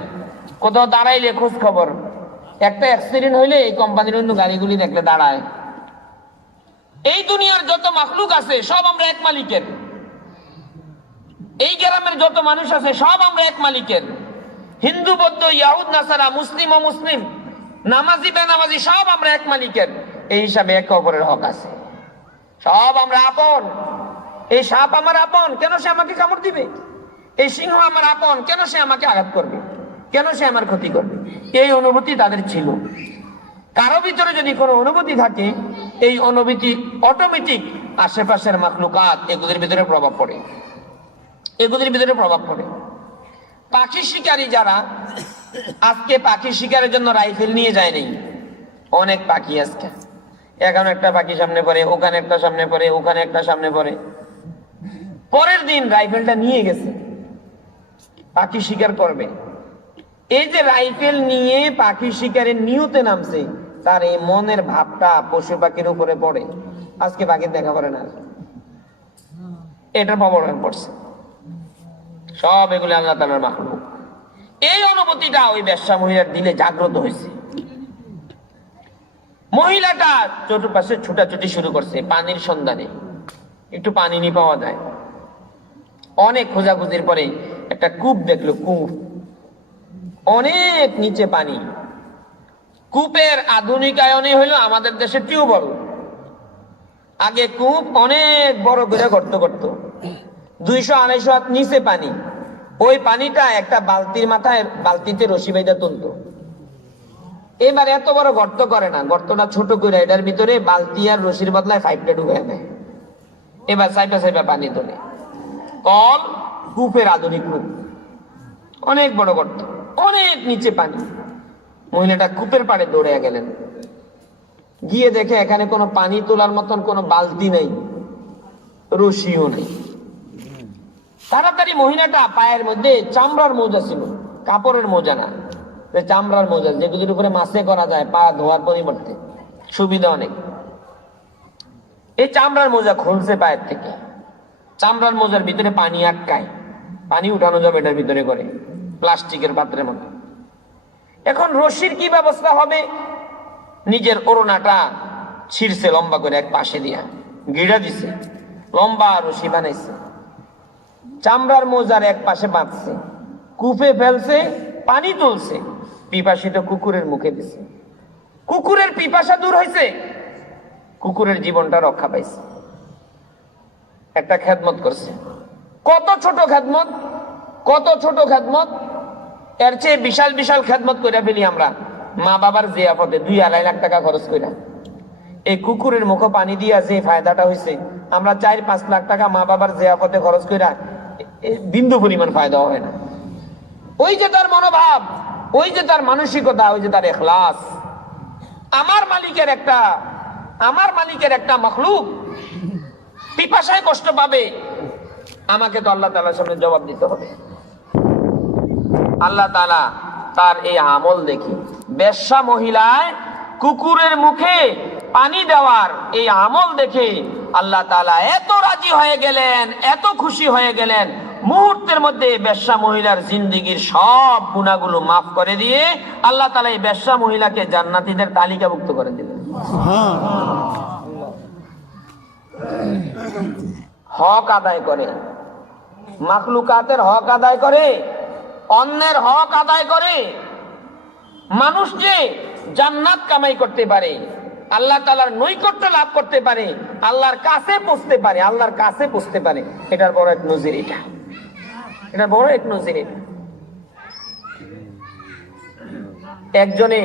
কোথাও দাঁড়াইলে খোঁজ খবর। একটা অ্যাক্সিডেন্ট হইলে এই কোম্পানির অন্য গাড়িগুলি দেখলে দাঁড়ায়। এই দুনিয়ার যত মাখলুক আছে সব আমরা এক মালিকের। এই গ্রামের যত মানুষ আছে সব আমরা এক মালিকের। হিন্দু, বৌদ্ধ, ইয়াহুদ, নাসারা, মুসলিম ও মুসলিম, নামাজি বেনামাজি, সব আমরা এক মালিকের। এই হিসাবে একে অপরের হক আছে, সব আমরা আপন। এই সাপ আমার আপন, কেন সে আমাকে কামড় দিবে? এই সিংহ আমার আপন, কেন সে আমাকে আঘাত করবে? কেন সে আমার ক্ষতি করবে? এই অনুভূতি তাদের ছিল। কারো ভিতরে যদি কোনো অনুভূতি থাকে, এই অনুভূতি অটোমেটিক আশেপাশের মাখলুকাত এগুলির ভিতরে প্রভাব পড়ে, এগুলির ভিতরে প্রভাব পড়ে। পাখি শিকারী যারা, আজকে পাখি শিকারের জন্য রাইফেল নিয়ে যায় নাই। অনেক পাখি আজকে, এখন একটা পাখি সামনে পড়ে, ওখানে একটা সামনে পড়ে, ওখানে একটা সামনে পড়ে, পরের দিন রাইফেলটা নিয়ে গেছে, পাখি শিকার করবে। এই যে রাইফেল নিয়ে পাখি শিকারের নিয়তে নামছে, তার এই মনের ভাবটা পশু পাখির উপরে পড়ে। আজকে পাখির দেখা করে না, এটার প্রভাব পড়ছে। সব এগুলো আল্লাহ তাআলার মাখলুক। এই অনুভূতিটা ওই বেশ্যা মহিলার দিলে জাগ্রত হয়েছে। মহিলাটা চতুর্পাশে ছুটাছুটি শুরু করছে পানির সন্ধানে, একটু পানি নিয়ে পাওয়া যায়। অনেক খোঁজাখুঁজির পরে একটা কূপ দেখলো, কূপ অনেক নিচে পানি। কূপের আধুনিকায়নে হইলো আমাদের দেশে টিউবওয়েল। আগে কূপ অনেক বড় করে গর্ত করত, 200-250 হাত নিচে পানি। ওই পানিটা একটা বালতির মাথায়, বালতিতে রশি বাইদা তুলতো। এবার এত বড় গর্ত করে না, গর্তটা ছোট করে এটার ভিতরে বালতি আর রশির বদলায় পাইপটা ঢুকায় দেয়। এবার সাইপা সাইপা পানি তোলে। কল, কূপের আধুনিক রূপ। অনেক বড় গর্ত, অনেক নিচে পানি। মহিলাটা কূপের পাড়ে দৌড়ে গেলেন, গিয়ে দেখে এখানে কোনো পানি তোলার মতন কোনো বালতি নেই, রশিও নেই। তাড়াতাড়ি মহিলাটা পায়ের মধ্যে চামড়ার মোজা ছিল, কাপড়ের মোজা না, চামড়ার মোজা যেগুলির উপরে মাসে করা যায় পা ধোয়ার পরিবর্তে, সুবিধা অনেক। এই চামড়ার মোজা খুলছে পায়ের থেকে, চামড়ার মোজার ভিতরে পানি আটকায়, পানি উঠানো যাবে এটার ভিতরে করে, প্লাস্টিকের পাত্রের মতো। এখন রশির কি ব্যবস্থা হবে? নিজের ওড়নাটা ছিঁড়ছে লম্বা করে এক পাশে দিয়া, গিড়া দিছে, লম্বা রশি বানাইছে, চামড়ার মোজার এক পাশে বাঁধছে, কূপে ফেলছে, পানি তুলছে, পিপাসিত কুকুরের মুখে দিছে। কুকুরের পিপাসা দূর হয়েছে, কুকুরের জীবনটা রক্ষা পাইছে। একটা খেদমত করছে। কত ছোট খেদমত, কত ছোট খেদমত! এর চেয়ে বিশাল বিশাল খেদমত করে ফেলি আমরা মা বাবার জিয়াফতে 2-2.5 লাখ টাকা খরচ করে। এই কুকুরের মুখে পানি দিয়া যে ফায়দাটা হয়েছে, আমরা 4-5 লাখ টাকা মা বাবার জিয়াফতে খরচ করে বিন্দু পরিমাণ ফায়দা হয় না। ওই যে তার মনোভাব, ওই যে তার মানসিকতা, ওই যে তার ইখলাস। আমার মালিকের একটা মখলুক পিপাসায় কষ্ট পাবে, আমাকে তো আল্লাহ তাআলার সামনে জবাব দিতে হবে। আল্লাহ তাআলা তার এই আমল দেখি, বেশ্যা মহিলায় কুকুরের মুখে পানি দেওয়ার এই আমল দেখে আল্লাহ তাআলা এত রাজি হয়ে গেলেন, এত খুশি হয়ে গেলেন, মুহূর্তের মধ্যে বেশ্যা মহিলার জিন্দেগীর সব গুনাহগুলো মাফ করে দিয়ে আল্লাহ তাআলা এই বেশ্যা মহিলাকে জান্নাতীদের তালিকাভুক্ত করে দিলেন। হক আদায় করে, মাখলুকাতের হক আদায় করে, অন্যের হক আদায় করে। মানুষ যে জান্নাত কামাই করতে পারে, আল্লাহ তাআলার নৈকট্য লাভ করতে পারে, আল্লাহর কাছে পৌঁছতে পারে, আল্লাহর কাছে পৌঁছতে পারে, এটার বড় এক নজির। এটা বড় এক নজির। একজনে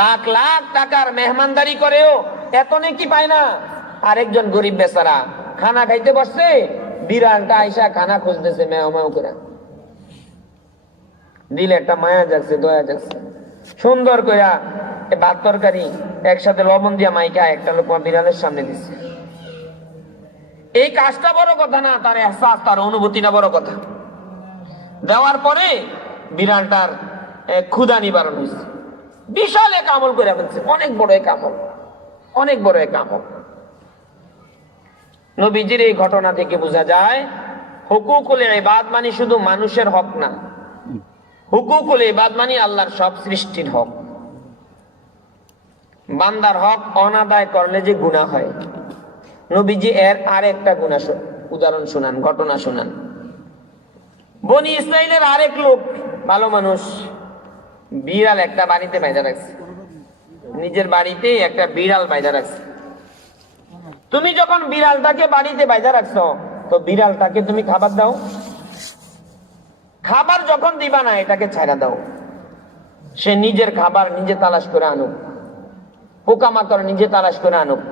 লাখ লাখ টাকার মেহমানদারি করেও এত নেকি পায় না। আরেকজন গরিব বেচারা খানা খাইতে বসছে, বিড়ালটা আইসা খানা খুঁজতেছে মেও মেও করে, দিলে একটা মায়া যাচ্ছে, দয়া যাচ্ছে, সুন্দর কইরা ভাত তরকারি একসাথে লবণ দিয়া মাইকা একটা লোক বিড়ালের সামনে দিচ্ছে। এই কাজটা বড় কথা না, তার এহসাস, তার অনুভূতিটা বড় কথা। দেওয়ার পরে বিড়ালটার ক্ষুধা নিবারণ হয়েছে, বিশাল এক আমল করে ফেলছে, অনেক বড় এক আমল, অনেক বড় এক আমল। নবীজির এই ঘটনা থেকে বোঝা যায় হুকুকুল ইবাদ মানে শুধু মানুষের হক না, হুকুকুল ইবাদ মানে আল্লাহর সব সৃষ্টির হক। বান্দার হক অনাদায় করলে যে গুনাহ হয়, নবীজি এর আরেকটা উদাহরণ শোনান, ঘটনা শোনান। বনি ইসরাইলের আরেক লোক ভালো মানুষ বিড়াল একটা বাড়িতে বাইধা রাখছে, নিজের বাড়িতে একটা বিড়াল বাইধা রাখছে। তুমি যখন বিড়ালটাকে বাড়িতে বাইধা রাখছো, তো বিড়ালটাকে তুমি খাবার দাও, খাবার যখন দিবা না এটাকে ছাড়া দাও, সে নিজের খাবার নিজে তালাশ করে আনুক, পোকামাকড় নিজে তালাশ করে আনুক,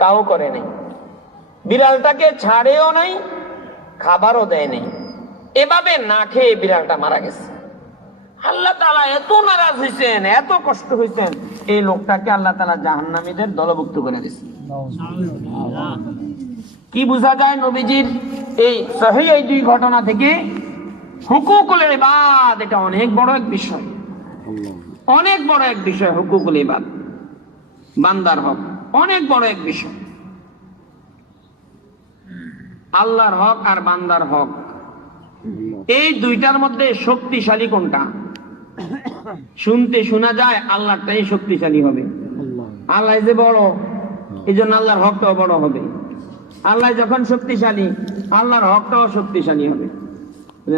তাও করে নাই। বিড়ালটাকে ছাড়েও নাই, খাবারও দেয় নাই, এভাবে না খেয়ে বিড়ালটা মারা গেছে। আল্লাহ তাআলা এত নারাজ হয়েছেন, এত কষ্ট হয়েছেন, এই লোকটাকে আল্লাহ তাআলা জাহান্নামীদের দলভুক্ত করে দিয়েছে। কি বোঝা যায় নবীজির এই সহিহ এই দুই ঘটনা থেকে? হুকুকুল ইবাদ এটা অনেক বড় এক বিষয়, অনেক বড় এক বিষয়। হুকুকুল ইবাদ, বান্দার হক, অনেক বড় এক বিষয়। আল্লাহর হক আর বান্দার হক, এই দুইটার মধ্যে শক্তিশালী কোনটা? শুনতে শোনা যায় আল্লাহটাই শক্তিশালী হবে, আল্লাহ যে বড়, এই জন্য আল্লাহর হকটাও বড় হবে। আল্লাহ যখন শক্তিশালী, আল্লাহর হকটাও শক্তিশালী হবে।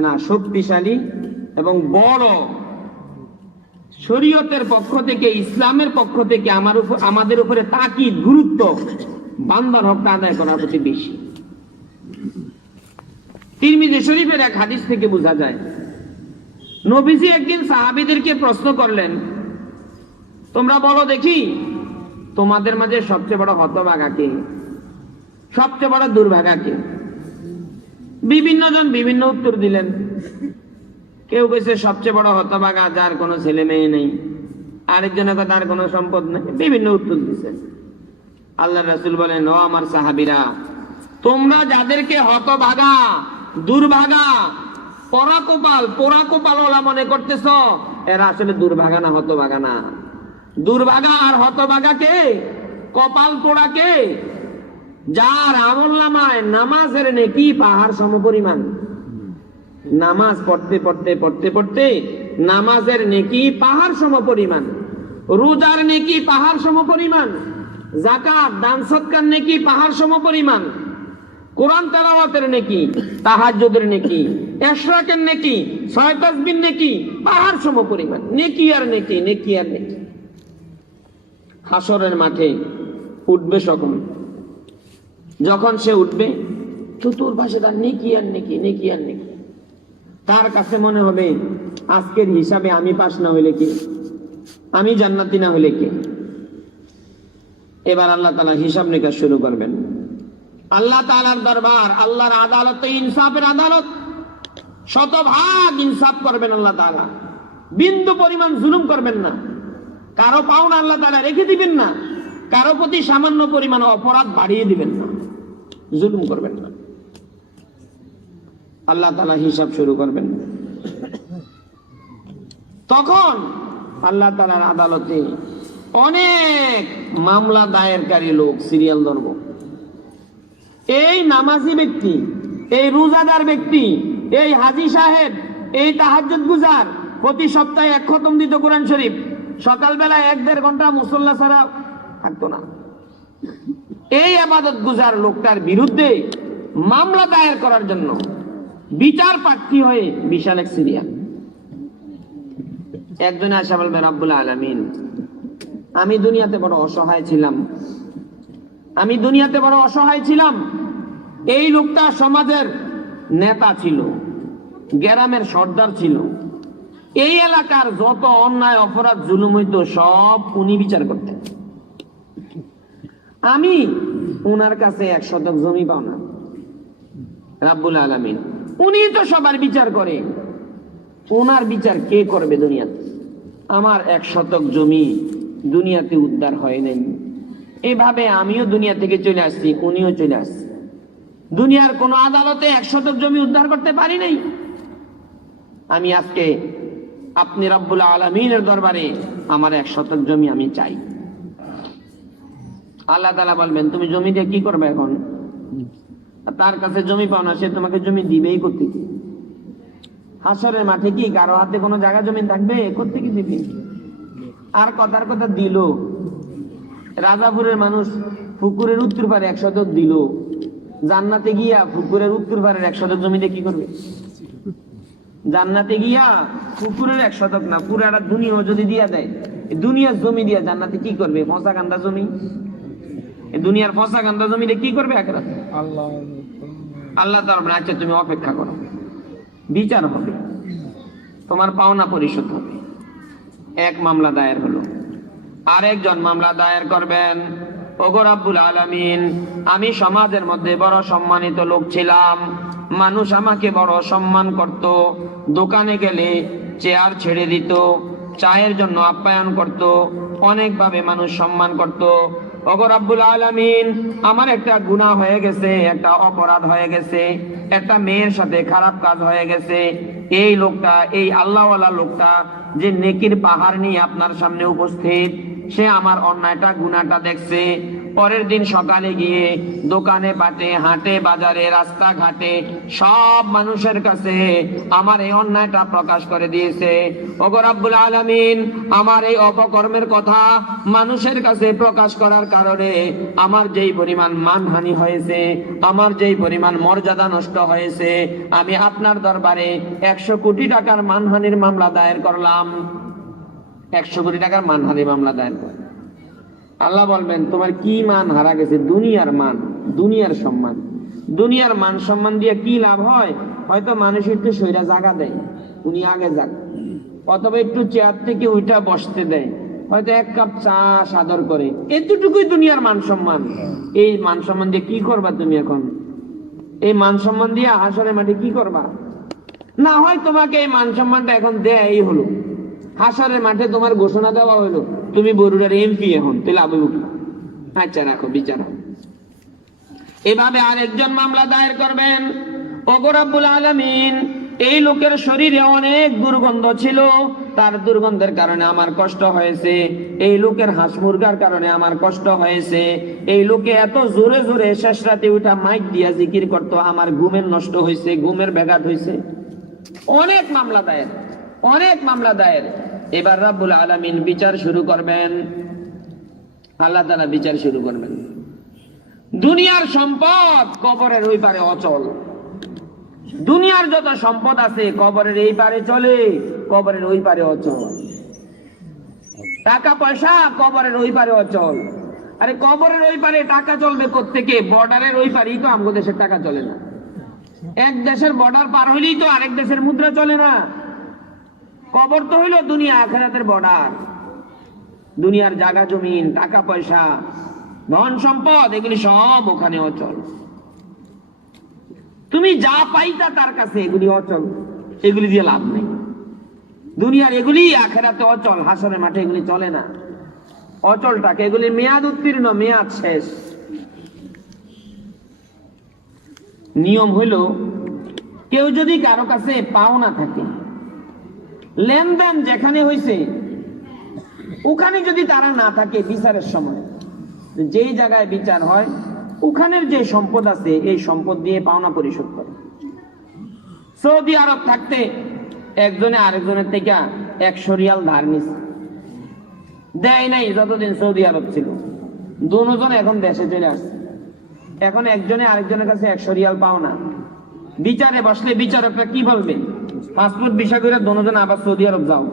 না, শক্তিশালী এবং বড় শরীয়তের পক্ষ থেকে, ইসলামের পক্ষ থেকে আমাদের উপরে তাকিদ, গুরুত্ব বান্দার হকটা আদায় করার প্রতি বেশি। তিরমিজি শরীফের এক হাদিস থেকে বোঝা যায়, নবীজি একদিন সাহাবীদেরকে প্রশ্ন করলেন, তোমরা বলো দেখি তোমাদের মাঝে সবচেয়ে বড় হতভাগা কে, সবচেয়ে বড় দুর্ভাগা কে? বিভিন্ন জন বিভিন্ন উত্তর দিলেন। কেউ কইছে সবচেয়ে বড় হতভাগা যার কোনো ছেলে মেয়ে নেই, আরেকজনের কথা তার কোনো সম্পদ নেই, বিভিন্ন উত্তর দিচ্ছেন। আল্লাহ রাসূল বলেন, ও আমার সাহাবীরা, তোমরা যাদেরকে হতভাগা, দুর্ভাগা, পোড়া ওলা মনে করতেছ, এরা আসলে দুর্ভাগা না, হতভাগা না। দুর্ভাগা আর হতভাগা কে? কপাল পোড়া কে? যার আমলনামায় নামাজের নেকি পাহাড় সমপরিমাণ। নামাজ পড়তে পড়তে পড়তে পড়তে নামাজের নেকি পাহাড় সমপরিমাণ, রোজার নেকি পাহাড় সমপরিমাণ, যাকাত দান সদকার নেকি পাহাড় সমপরিমাণ, কোরআন তেলাওয়াতের নেকি, তাহাজ্জুদের নেকি, ইশরাকের নেকি, ছয় তাসবিহ নেকি পাহাড় সমপরিমাণ। নেকি আর নেকি, নেকি আর নেকি। হাসরের মাঠে উঠবে সকল, যখন সে উঠবে চতুর্পাশে তার নেকি আর নেকি, নেকি আর নেকি। তার কাছে মনে হবে আজকের হিসাবে আমি পাস না হইলে কি, আমি জান্নাতি না হইলে কি। এবার আল্লাহ তাআলা হিসাব নিকাশ শুরু করবেন। আল্লাহ তাআলার দরবার, আল্লাহর আদালত, ইনসাফের আদালত, শতভাগ ইনসাফ করবেন আল্লাহ তাআলা। বিন্দু পরিমাণ জুলুম করবেন না, কারো পাওনা আল্লাহ তাআলা রেখে দিবেন না, কারো প্রতি সামান্য পরিমাণ অপরাধ বাড়িয়ে দিবেন না, জুলুম করবেন না। আল্লাহ তাআলা হিসাব শুরু করবেন। তখন আল্লাহ তাআলার আদালতে অনেক মামলা দায়েরকারী লোক সিরিয়াল ধরব। এই নামাজি ব্যক্তি, এই রোজাদার ব্যক্তি, এই হাজী সাহেব, এই তাহাজ্জুদ গুজার, প্রতি সপ্তাহে এক খতম দিত কোরআন শরীফ, সকালবেলা 1-1.5 ঘন্টা মুসল্লা ছাড়া থাকতো না, এই ইবাদত গুজার লোকটার বিরুদ্ধে মামলা দায়ের করার জন্য বিচার প্রার্থী হয়ে বিশাল এক সিরিয়াল। একজনে আসা বলবে, রাব্বুল আলামিন, আমি দুনিয়াতে বড় অসহায় ছিলাম, আমি দুনিয়াতে বড় অসহায় ছিলাম। এই লোকটা সমাজের নেতা ছিল, গ্রামের সর্দার ছিল, এই এলাকার যত অন্যায় অপরাধ জুলুম হইতো সব উনি বিচার করতেন। আমি উনার কাছে 1 শতক জমি পাও না। রাব্বুল আলামিন, উনি তো সবার বিচার করে, উনার বিচার কে করবে দুনিয়াতে? আমার 1 শতক জমি দুনিয়াতে উদ্ধার হয় নাই। এভাবে আমিও দুনিয়া থেকে চলে আসছি, উনিও চলে আসছে। দুনিয়ার কোন আদালতে 1 শতক জমি উদ্ধার করতে পারি নাই। আমি আজকে আপনি রাব্বুল আলামিনের দরবারে আমার 1 শতক জমি আমি চাই। আল্লাহ তাআলা বলবেন, তুমি জমি দিয়ে কি করবে এখন? তার কাছে জমি পাও না, সে তোমাকে জমি দিবেই করতে কি? হাসরের মাঠে কি কারো হাতে কোনো জায়গা জমি থাকবে? করতে কি দিবি? আর কথার কথা দিল, রাজাপুরের মানুষ পুকুরের উত্তর পারে 1 শতক দিল, জান্নাতে গিয়া পুকুরের উত্তর পারের 1 শতক জমিতে কি করবে? জান্নাতে গিয়া পুকুরের 1 শতক না, পুরাটা দুনিয়া যদি দিয়া দেয়, দুনিয়ার জমি দিয়া জান্নাতে কি করবে? ফসা কান্দা জমি। দুনিয়ার ফসা কান্দা জমিতে কি করবে আখিরাতে? আল্লাহ তাআলা, আচ্ছা তুমি অপেক্ষা করো, বিচার হবে, তোমার পাওনা পরিশোধ হবে। এক মামলা দায়ের হলো, আরেকজন মামলা দায়ের করবেন, ওগো রাব্বুল আলামিন, আমি সমাজের মধ্যে বড় সম্মানিত লোক ছিলাম, মানুষ আমাকে বড় সম্মান করত, দোকানে গেলে চেয়ার ছেড়ে দিত, চায়ের জন্য আপ্যায়ন করত, অনেকভাবে মানুষ সম্মান করত। ওগো রাব্বুল আলামিন, আমার একটা গুনাহ হয়ে গেছে, একটা অপরাধ হয়ে গেছে, একটা মেয়ের সাথে খারাপ কাজ হয়ে গেছে। এই লোকটা, এই আল্লাহওয়ালা লোকটা যে নেকির পাহাড় নিয়ে আপনার সামনে উপস্থিত, সে আমার অন্যায়টা, গুনাহটা দেখছে। পরের দিন সকালে গিয়ে দোকানে বাটে, হাটে বাজারে, রাস্তাঘাটে সব মানুষের কাছে আমার এই অন্যায়টা প্রকাশ করে দিয়েছে। ওগো রাব্বুল আলামিন, আমার এই অপকর্মের কথা মানুষের কাছে প্রকাশ করার কারণে আমার যেই পরিমাণ মানহানি হয়েছে, আমার যেই পরিমাণ মর্যাদা নষ্ট হয়েছে, আমি আপনার দরবারে 100 কোটি টাকার মানহানির মামলা দায়ের করলাম। 100 কোটি টাকার মানহানির মামলা দায়ের করে। আল্লাহ বলবেন, তোমার কি মান হারা গেছে? দুনিয়ার মান, দুনিয়ার সম্মান। দুনিয়ার মান সম্মান দিয়ে কি লাভ হয়? হয়তো মানুষ একটু সইরা জায়গা দেয়, উনি আগে যাক, অথবা একটু চেয়ার থেকে উঠা বসতে দেয়, হয়তো 1 কাপ চা সাদর করে, এতটুকুই দুনিয়ার মান সম্মান। এই মান সম্মান দিয়ে কি করবা তুমি এখন? এই মান সম্মান দিয়ে হাসরের মাঠে কি করবা? না হয় তোমাকে এই মান সম্মানটা এখন দেয় হলো, হাসরের মাঠে তোমার ঘোষণা দেওয়া হলো তুমি বরুড়ার এমপি, এখন তাহলে আবু বকর আচ্ছা রাখো বিচার হবে। এভাবে আরেকজন মামলা দায়ের করবেন, ওগো রব্বুল আলামিন এই লোকের শরীরে অনেক দুর্গন্ধ ছিল, তার দুর্গন্ধের কারণে আমার কষ্ট হয়েছে, এই লোকের হাঁস মুরগার কারণে আমার কষ্ট হয়েছে, এই লোকে এত জোরে জোরে শেষ রাতে উঠা মাইক দিয়া জিকির করতো, আমার ঘুমের নষ্ট হয়েছে, ঘুমের ব্যাঘাত হয়েছে। অনেক মামলা দায়ের, অনেক মামলা দায়ের। এবার রব্বুল আলামিন বিচার শুরু করবেন, আল্লাহ তাআলা বিচার শুরু করবেন। দুনিয়ার সম্পদ কবরের ওই পারে অচল, দুনিয়ার যত সম্পদ আছে কবরের এই পারে চলে, কবরের ওই পারে অচল। টাকা পয়সা কবরের ওই পারে অচল। আরে কবরের ওই পারে টাকা চলবে কোত্থেকে? বর্ডারের ওই পারেই তো আমগো দেশের টাকা চলে না। এক দেশের বর্ডার পার হইলেই তো আরেক দেশের মুদ্রা চলে না। কবর তো হইল দুনিয়া আখিরাতের বর্ডার। দুনিয়ার জায়গা জমিন, টাকা পয়সা, ধন সম্পদ এগুলি সব ওখানে অচল। তুমি যা পাইতা তার কাছে এগুলি অচল, এগুলি দিয়ে লাভ নেই। দুনিয়ার এগুলি আখিরাতে অচল, হাসরের মাঠে এগুলি চলে না। অচলটাকে এগুলি মেয়াদ উত্তীর্ণ, মেয়াদ শেষ। নিয়ম হইল কেউ যদি কারো কাছে পাওনা থাকে, লেনদেন যেখানে হয়েছে ওখানে যদি তারা না থাকে, বিচারের সময় যেই জায়গায় বিচার হয় ওখানের যে সম্পদ আছে এই সম্পদ দিয়ে পাওনা পরিশোধ করে। সৌদি আরব থাকতে একজনে আরেকজনের থেকে 100 রিয়াল ধার নিছে, দেয় নাই যতদিন সৌদি আরব ছিল। দুজন এখন দেশে চলে আসছে, এখন একজনে আরেকজনের কাছে 100 রিয়াল পাওনা। বিচারে বসলে বিচারকরা কি বলবে? পাসপোর্ট ভিসা করে দুজন আবার সৌদি আরব যাও,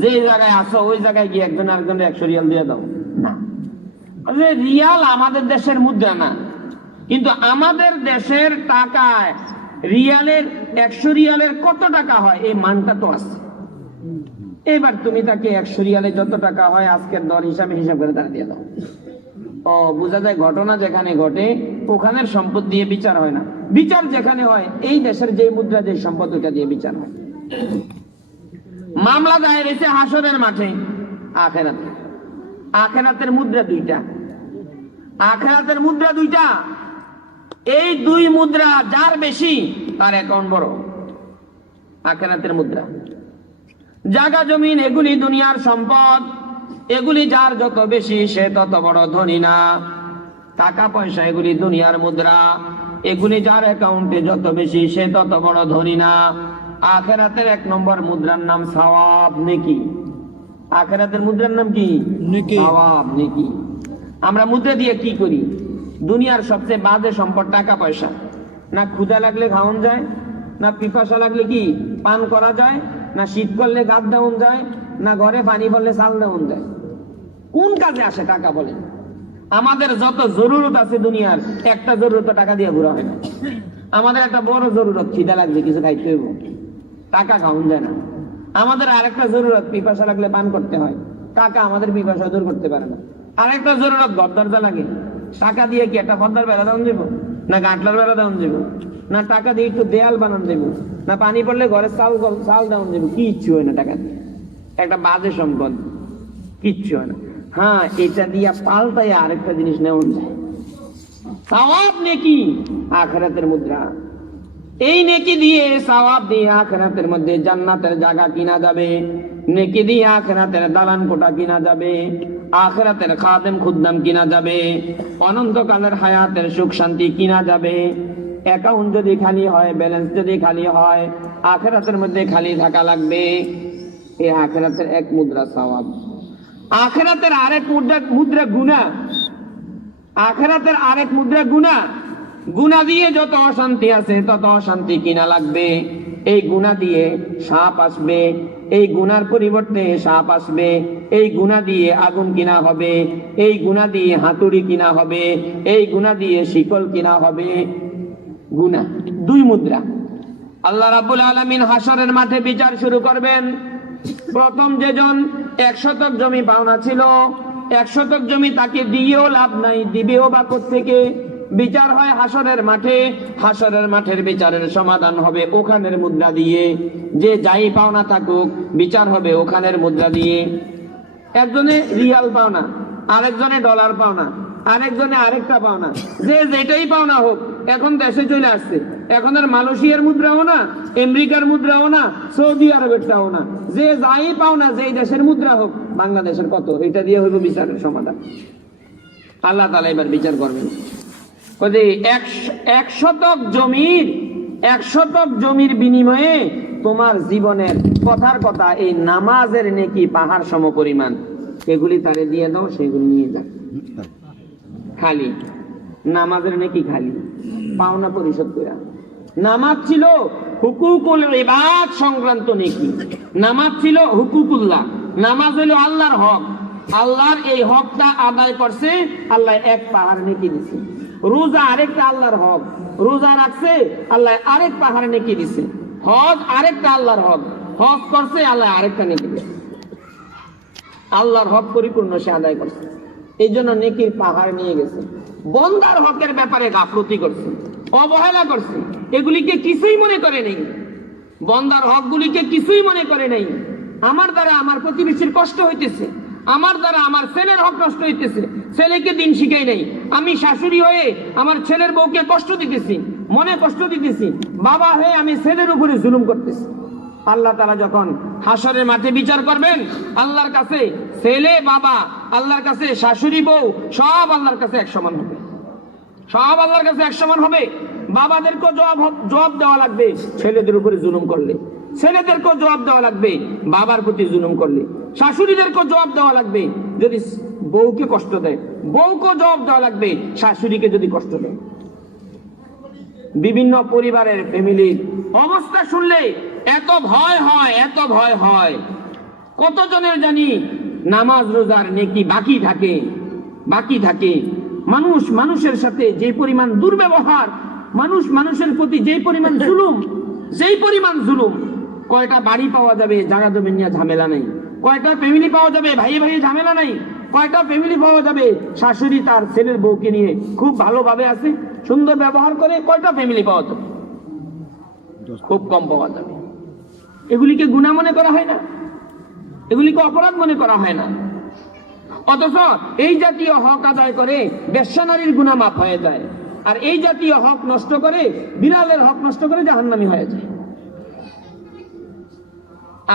যে জায়গায় আসো ওই জায়গায় গিয়ে একজন আরেকজনের 100 রিয়াল দিয়ে দাও না। রিয়াল আমাদের দেশের মুদ্রা না, কিন্তু আমাদের দেশের টাকায় রিয়ালের 100 রিয়ালের কত টাকা হয় এই মানটা তো আছে। এবার তুমি তাকে 100 রিয়ালে যত টাকা হয় আজকের দর হিসাবে হিসাব করে তারা দিয়ে দাও। ও বোঝা যায় ঘটনা যেখানে ঘটে ওখানের সম্পদ দিয়ে বিচার হয় না, বিচার যেখানে হয় এই দেশের যে মুদ্রা যে সম্পদ ওটা দিয়ে বিচার হয়। মামলা দায়ের হয়েছে হাসরের মাঠে, আখিরাতে। আখিরাতের মুদ্রা দুইটা, আখিরাতের মুদ্রা দুইটা। এই দুই মুদ্রা যার বেশি তার অ্যাকাউন্ট বড়। আখিরাতের মুদ্রা, জায়গা জমিন এগুলি দুনিয়ার সম্পদ, এগুলি যার যত বেশি সে তত বড় ধনী না। টাকা পয়সা এগুলি দুনিয়ার মুদ্রা, এগুলি যার অ্যাকাউন্টে যত বেশি সে তত বড় ধনী না। আখিরাতের 1 নম্বর মুদ্রার নাম সওয়াব, নেকি। আখিরাতের মুদ্রার নাম কি? নেকি, সওয়াব, নেকি। আমরা মুদ্রা দিয়ে কি করি? দুনিয়ার সবচেয়ে বাজে সম্পদ টাকা পয়সা। না ক্ষুধা লাগলে খাওয়ান যায়, না পিপাসা লাগলে কি পান করা যায়, না শীত করলে গাদ দেওয়ান যায়, না ঘরে পানি পড়লে চাল দেওয়ান যায়। কোন কাজে আসে টাকা বলেন? আমাদের যত জরুরত আছে দুনিয়ার, একটা জরুরত টাকা দিয়ে ঘুরা হয় না। আমাদের একটা বড় জরুরত, খিদা লাগছে কিছু খাইতে হইব, টাকা খাওয়ান যায় না। আমাদের আরেকটা জরুরত, পিপাসা লাগলে পান করতে হয়, টাকা আমাদের পিপাসা দূর করতে পারে না। আরেকটা জরুরত, ঘর দরজা লাগে, টাকা দিয়ে কি একটা পর্দার বেড়া দেওয়ান যাবো, না গাঁটলার বেড়া দেওয়ান যাবো, না টাকা দিয়ে একটু দেয়াল বানান যাবো, না পানি পড়লে ঘরে চাল দেওয়ান যাবো। কিচ্ছু হয় না টাকা দিয়ে, একটা বাজে সম্পদ, কিচ্ছু হয় না। হ্যাঁ, এটা দিয়া পাল্টায় আরেকটা জিনিস নেওয়া যায়, সওয়াব, নেকি, আখিরাতের মুদ্রা। এই নেকি দিয়ে, সওয়াব দিয়ে আখিরাতের মধ্যে জান্নাতের জায়গা কিনা যাবে, নেকি দিয়ে আখিরাতের দালান কোঠা কিনা যাবে, আখিরাতের খাদেম খুদ্দাম কিনা যাবে, অনন্তকালের হায়াতের সুখ শান্তি কিনা যাবে। অ্যাকাউন্ট যদি খালি হয়, ব্যালেন্স যদি খালি হয়, আখিরাতের মধ্যে খালি থাকা লাগবে। এই আখিরাতের 1 মুদ্রা সওয়াব। আখিরাতের আরেক মুদ্রা গুনাহ। আখিরাতের আরেক মুদ্রা গুনাহ। গুনাহ দিয়ে যত অশান্তি আছে তত অশান্তি কিনা লাগবে। এই গুনাহ দিয়ে সাপ আসবে, এই গুনার পরিবর্তে সাপ আসবে, এই গুনাহ দিয়ে আগুন কিনা হবে, এই গুনাহ দিয়ে হাতুড়ি কিনা হবে, এই গুনাহ দিয়ে শিকল কিনা হবে। গুনাহ 2 মুদ্রা। আল্লাহ রাব্বুল আলামিন হাসরের মাঠে বিচার শুরু করবেন। প্রথম যেজন 1 শতক জমি পাওনা ছিল, 1 শতক জমি তাকে দিয়েও লাভ নাই, দিবেও বা কোত্থেকে? বিচার হয় হাসরের মাঠে, হাসরের মাঠের বিচারের সমাধান হবে ওখানের মুদ্রা দিয়ে। যে যাই পাওনা থাকুক বিচার হবে ওখানের মুদ্রা দিয়ে। একজনে রিয়াল পাওনা, আরেকজনে ডলার পাওনা, আরেকজনে আরেকটা পাওনা, যে যেটাই পাওনা হোক। এখন দেশে চলে আসছে, এখন আর মালয়েশিয়ার মুদ্রাও না, আমেরিকার মুদ্রাও না, সৌদি আরবেরটাও না, যে যাই পাওনা যেই দেশের মুদ্রা হোক, বাংলাদেশের কত, এটা দিয়ে হইব বিচারের সমাধান। আল্লাহ তাআলা এবার বিচার করবেন। এক শতক জমির বিনিময়ে তোমার জীবনের কথার কথা এই নামাজের নেকি পাহাড় সম পরিমাণ, এগুলি তারে দিয়ে দাও, সেগুলি নিয়ে যাক। খালি নামাজের নেকি, খালি পাওনা পরিশোধ করে। নামাজ ছিল হুকুকুল ইবাদ সংক্রান্ত নেকি, নামাজ ছিল হুকুকুল্লাহ। নামাজ হলো আল্লাহর হক, আল্লাহর এই হকটা আদায় করছে, আল্লাহ এক পাহাড় নেকি দিছে। রোজা আরেকটা আল্লাহর হক, রোজা রাখছে, আল্লাহ আরেক পাহাড় নেকি দিছে। হজ আরেকটা আল্লাহর হক, হজ করছে, আল্লাহ আরেকটা নেকি দিছে। আল্লাহর হক পরিপূর্ণ সে আদায় করছে, এই জন্য নেকির পাহাড় নিয়ে গেছে। বন্দার হকের ব্যাপারে গাফলতি করছে, অবহেলা করছে, এগুলিকে কিছুই মনে করে নেই। বন্দার হক গুলিকে কিছুই মনে করে নেই। আমার দ্বারা আমার প্রতিবেশীর কষ্ট হইতেছে, আমার দ্বারা আমার ছেলের হক নষ্ট হইতেছে, ছেলেকে দিন শিখাই নাই। আমি শাশুড়ি হয়ে আমার ছেলের বউকে কষ্ট দিতেছি, মনে কষ্ট দিতেছি, বাবা হয়ে আমি ছেলের উপরে জুলুম করতেছি। আল্লাহ তাআলা যখন হাসরের মাঠে বিচার করবেন, আল্লাহর কাছে ছেলে বাবা, আল্লাহর কাছে শাশুড়ি বউ, সব আল্লাহর কাছে এক সমান হবে, সব আল্লাহর কাছে এক সমান হবে। বাবাদেরকেও জবাব দেওয়া লাগবে ছেলেদের উপরে জুলুম করলে, ছেলেদেরকেও জবাব দেওয়া লাগবে বাবার প্রতি জুলুম করলে, শাশুড়িদেরকেও জবাব দেওয়া লাগবে যদি বউকে কষ্ট দেয়, বউকেও জবাব দেওয়া লাগবে শাশুড়িকে যদি কষ্ট দেয়। বিভিন্ন পরিবারের ফ্যামিলির অবস্থা শুনলে এত ভয় হয়, এত ভয় হয়। কতজনের জানি নামাজ রোজার নেকি বাকি থাকে। মানুষ মানুষের সাথে যে পরিমাণ দুর্ব্যবহার, মানুষ মানুষের প্রতি যে পরিমাণ জুলুম, কয়টা বাড়ি পাওয়া যাবে জায়গা জমি নিয়ে ঝামেলা নেই, কয়টা ফ্যামিলি পাওয়া যাবে ভাই ঝামেলা নাই, কয়টা ফ্যামিলি পাওয়া যাবে শাশুড়ি তার ছেলের বউকে নিয়ে খুব ভালোভাবে আছে, সুন্দর ব্যবহার করে, কয়টা ফ্যামিলি পাওয়া যাবে? খুব কম পাওয়া যাবে। এগুলিকে গুনাহ মনে করা হয় না, এগুলিকে অপরাধ মনে করা হয় না। অথচ এই জাতীয় হক আদায় করে বেশ্যা নারীর গুনাহ মাফ হয়ে যায়, আর এই জাতীয় হক নষ্ট করে, বিড়ালের হক নষ্ট করে জাহান্নামী হয়ে যায়।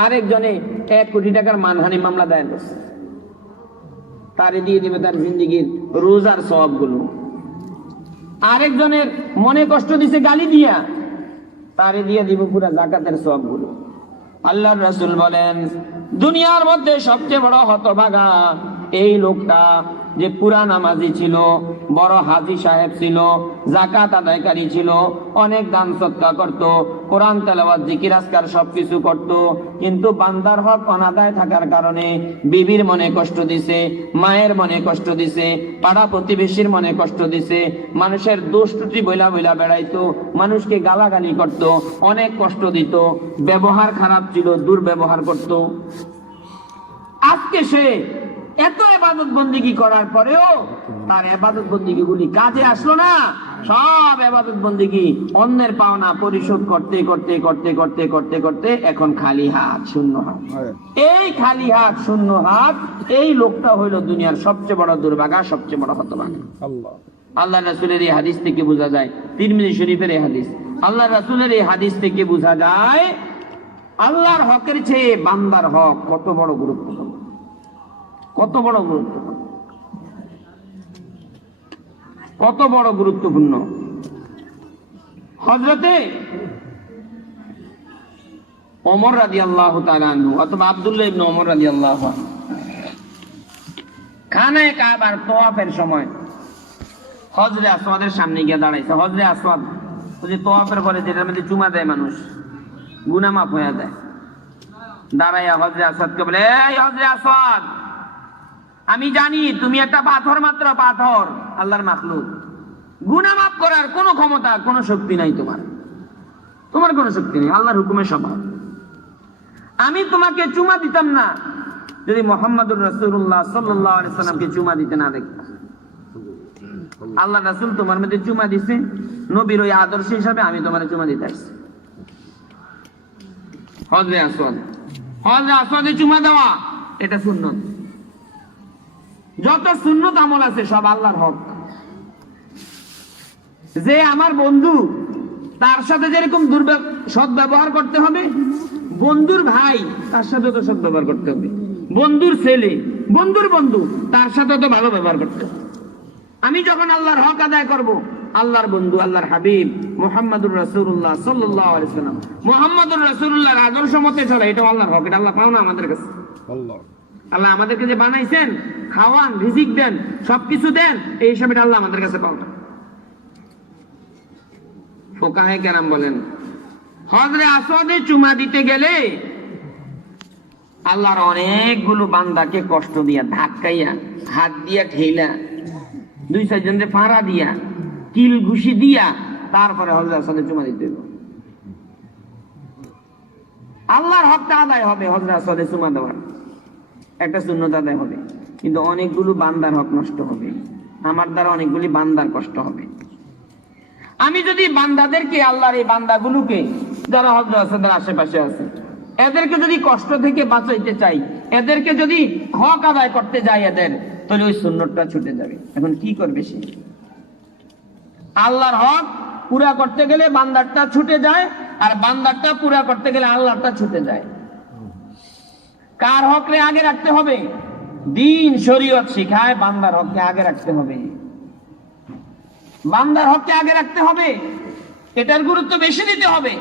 আরেকজনে 1 কোটি টাকার মানহানি মামলা দায়ের করছে, তারে দিয়ে দিবে তার জিন্দেগির রোজার সওয়াবগুলো। আরেকজনের মনে কষ্ট দিছে গালি দিয়া, তারে দিয়ে দিব পুরা যাকাতের সওয়াবগুলো। আল্লাহর রাসূল বলেন, দুনিয়ার মধ্যে সবচেয়ে বড় হতভাগা এই লোকটা যে পুরা নামাজি ছিল, বড় হাজী সাহেব ছিল, যাকাত আদায়কারী ছিল, অনেক দান সদকা করত, কোরআন তেলাওয়াত জিকির আজকার সবকিছু করত, কিন্তু বান্দার হক অনাদায় থাকার কারণে বিবির মনে কষ্ট দিছে, মায়ের মনে কষ্ট দিছে, পাড়া প্রতিবেশীর মনে কষ্ট দিছে, মানুষের দোষ ত্রুটি বইলা বেড়াইতো, মানুষকে গালাগালি করত, অনেক কষ্ট দিত, ব্যবহার খারাপ ছিল, দুর্ব্যবহার করত। আজকে সে এত ইবাদত বন্দেগী করার পরেও তার ইবাদত বন্দেগী গুলি কাজে আসলো না। সব ইবাদত বন্দেগী অন্যের পাওনা পরিশোধ করতে করতে করতে করতে করতে করতে এখন খালি হাত, শূন্য হাত। এই খালি হাত, শূন্য হাত, এই লোকটা হইল দুনিয়ার সবচেয়ে বড় দুর্ভাগা, সবচেয়ে বড় হতভাগা। আল্লাহ রাসূলের এই হাদিস থেকে বোঝা যায়, তিরমিজি শরীফের এই হাদিস, আল্লাহ রাসূলের এই হাদিস থেকে বোঝা যায় আল্লাহর হকের চেয়ে বান্দার হক কত বড় গুরুত্বপূর্ণ, কত বড় গুরুত্বপূর্ণ, কত বড় গুরুত্বপূর্ণ। হযরতে ওমর রাদিয়াল্লাহু তাআলা আনহু অথবা আব্দুল্লাহ ইবনে ওমর রাদিয়াল্লাহু আনহু খানায়ে কাবার তওয়াফের সময় হজরে আসওয়াদের সামনে গিয়ে দাঁড়াইছে। হজরে আসওয়াদ ওই যে তওয়াফের পরে যেটার মধ্যে চুমা দেয় মানুষ, গুনাহ মাফ হয়ে যায়। দাঁড়াইয়া হজরে আসওয়াদকে বলে, এই হজরে আসওয়াদ, আমি জানি তুমি একটা পাথর, মাত্র পাথর, আল্লাহর মাখলুক, গুনাহ মাফ করার কোনো ক্ষমতা, কোনো শক্তি নাই তোমার, তোমার কোনো শক্তি নেই, আল্লাহর হুকুমে সব। আমি তোমাকে চুমা দিতাম না যদি মুহাম্মদুর রাসূলুল্লাহ সাল্লাল্লাহু আলাইহি ওয়াসাল্লামকে চুমা দিতে না দেখতাম। আল্লাহ রাসূল তোমার মধ্যে চুমা দিছে, নবীর ওই আদর্শ হিসাবে আমি তোমার চুমা দিতে আসছি। হজরে আসওয়াদে চুমা দেওয়া এটা সুন্নত। যত সুন্নত আমল আছে সব আল্লাহর হক। যে আমার বন্ধু, তার সাথে যেরকম সদ্ব্যবহার করতে হবে, বন্ধুর ভাই তার সাথে তো সদ্ব্যবহার করতে হবে, বন্ধুর ছেলে, বন্ধুর বন্ধু তার সাথে তো ভালো ব্যবহার করতে হবে। আমি যখন আল্লাহর হক আদায় করব, আল্লাহর বন্ধু, আল্লাহর হাবিব মুহাম্মদুর রাসূলুল্লাহ সাল্লাল্লাহু আলাইহি ওয়াসাল্লাম, মুহাম্মদুর রাসূলুল্লাহর আদর্শ মতে চলে, এটা আল্লাহর হক। এটা আল্লাহ পাও না আমাদের কাছে। আল্লাহ আমাদেরকে যে বানাইছেন, খাওয়ান, রিজিক দেন, সবকিছু দেন, এই হিসাবে আল্লাহ আমাদের কাছে পাও না। ফুকাহে কেরাম বলেন, হজরে আসওয়াদে চুমা দিতে গেলে আল্লাহর অনেকগুলো বান্দাকে কষ্ট দিয়া, ধাক্কাইয়া, হাত দিয়া ঠেলা, 2-4 জনের ফাঁড়া দিয়া, কিল ঘুষি দিয়া, তারপরে হজরে আসওয়াদে চুমা দিতে হবে। আল্লাহর হকটা আদায় হবে, হজরে আসওয়াদে চুমা দেওয়ার একটা সুন্নত আদায় হবে, কিন্তু অনেকগুলো বান্দার হক নষ্ট হবে, আমার দ্বারা অনেকগুলি বান্দার কষ্ট হবে। আমি যদি বান্দাদেরকে, আল্লাহর এই বান্দাগুলোকে যারা হজরে আসওয়াদের আশেপাশে আছে, এদেরকে যদি কষ্ট থেকে বাঁচাইতে চাই, এদেরকে যদি হক আদায় করতে যাই এদের, তাহলে ওই সুন্নতটা ছুটে যাবে। এখন কি করবে সে? আল্লাহর হক পুরা করতে গেলে বান্দারটা ছুটে যায়, আর বান্দারটা পুরা করতে গেলে আল্লাহরটা ছুটে যায়। কার হকরে আগে রাখতে হবে? দিন শরীয়ত শিখায় বান্দার হককে আগে রাখতে হবে, বান্দার হককে আগে রাখতে হবে। এটার গুরুত্ব বেশি দিতে হবে,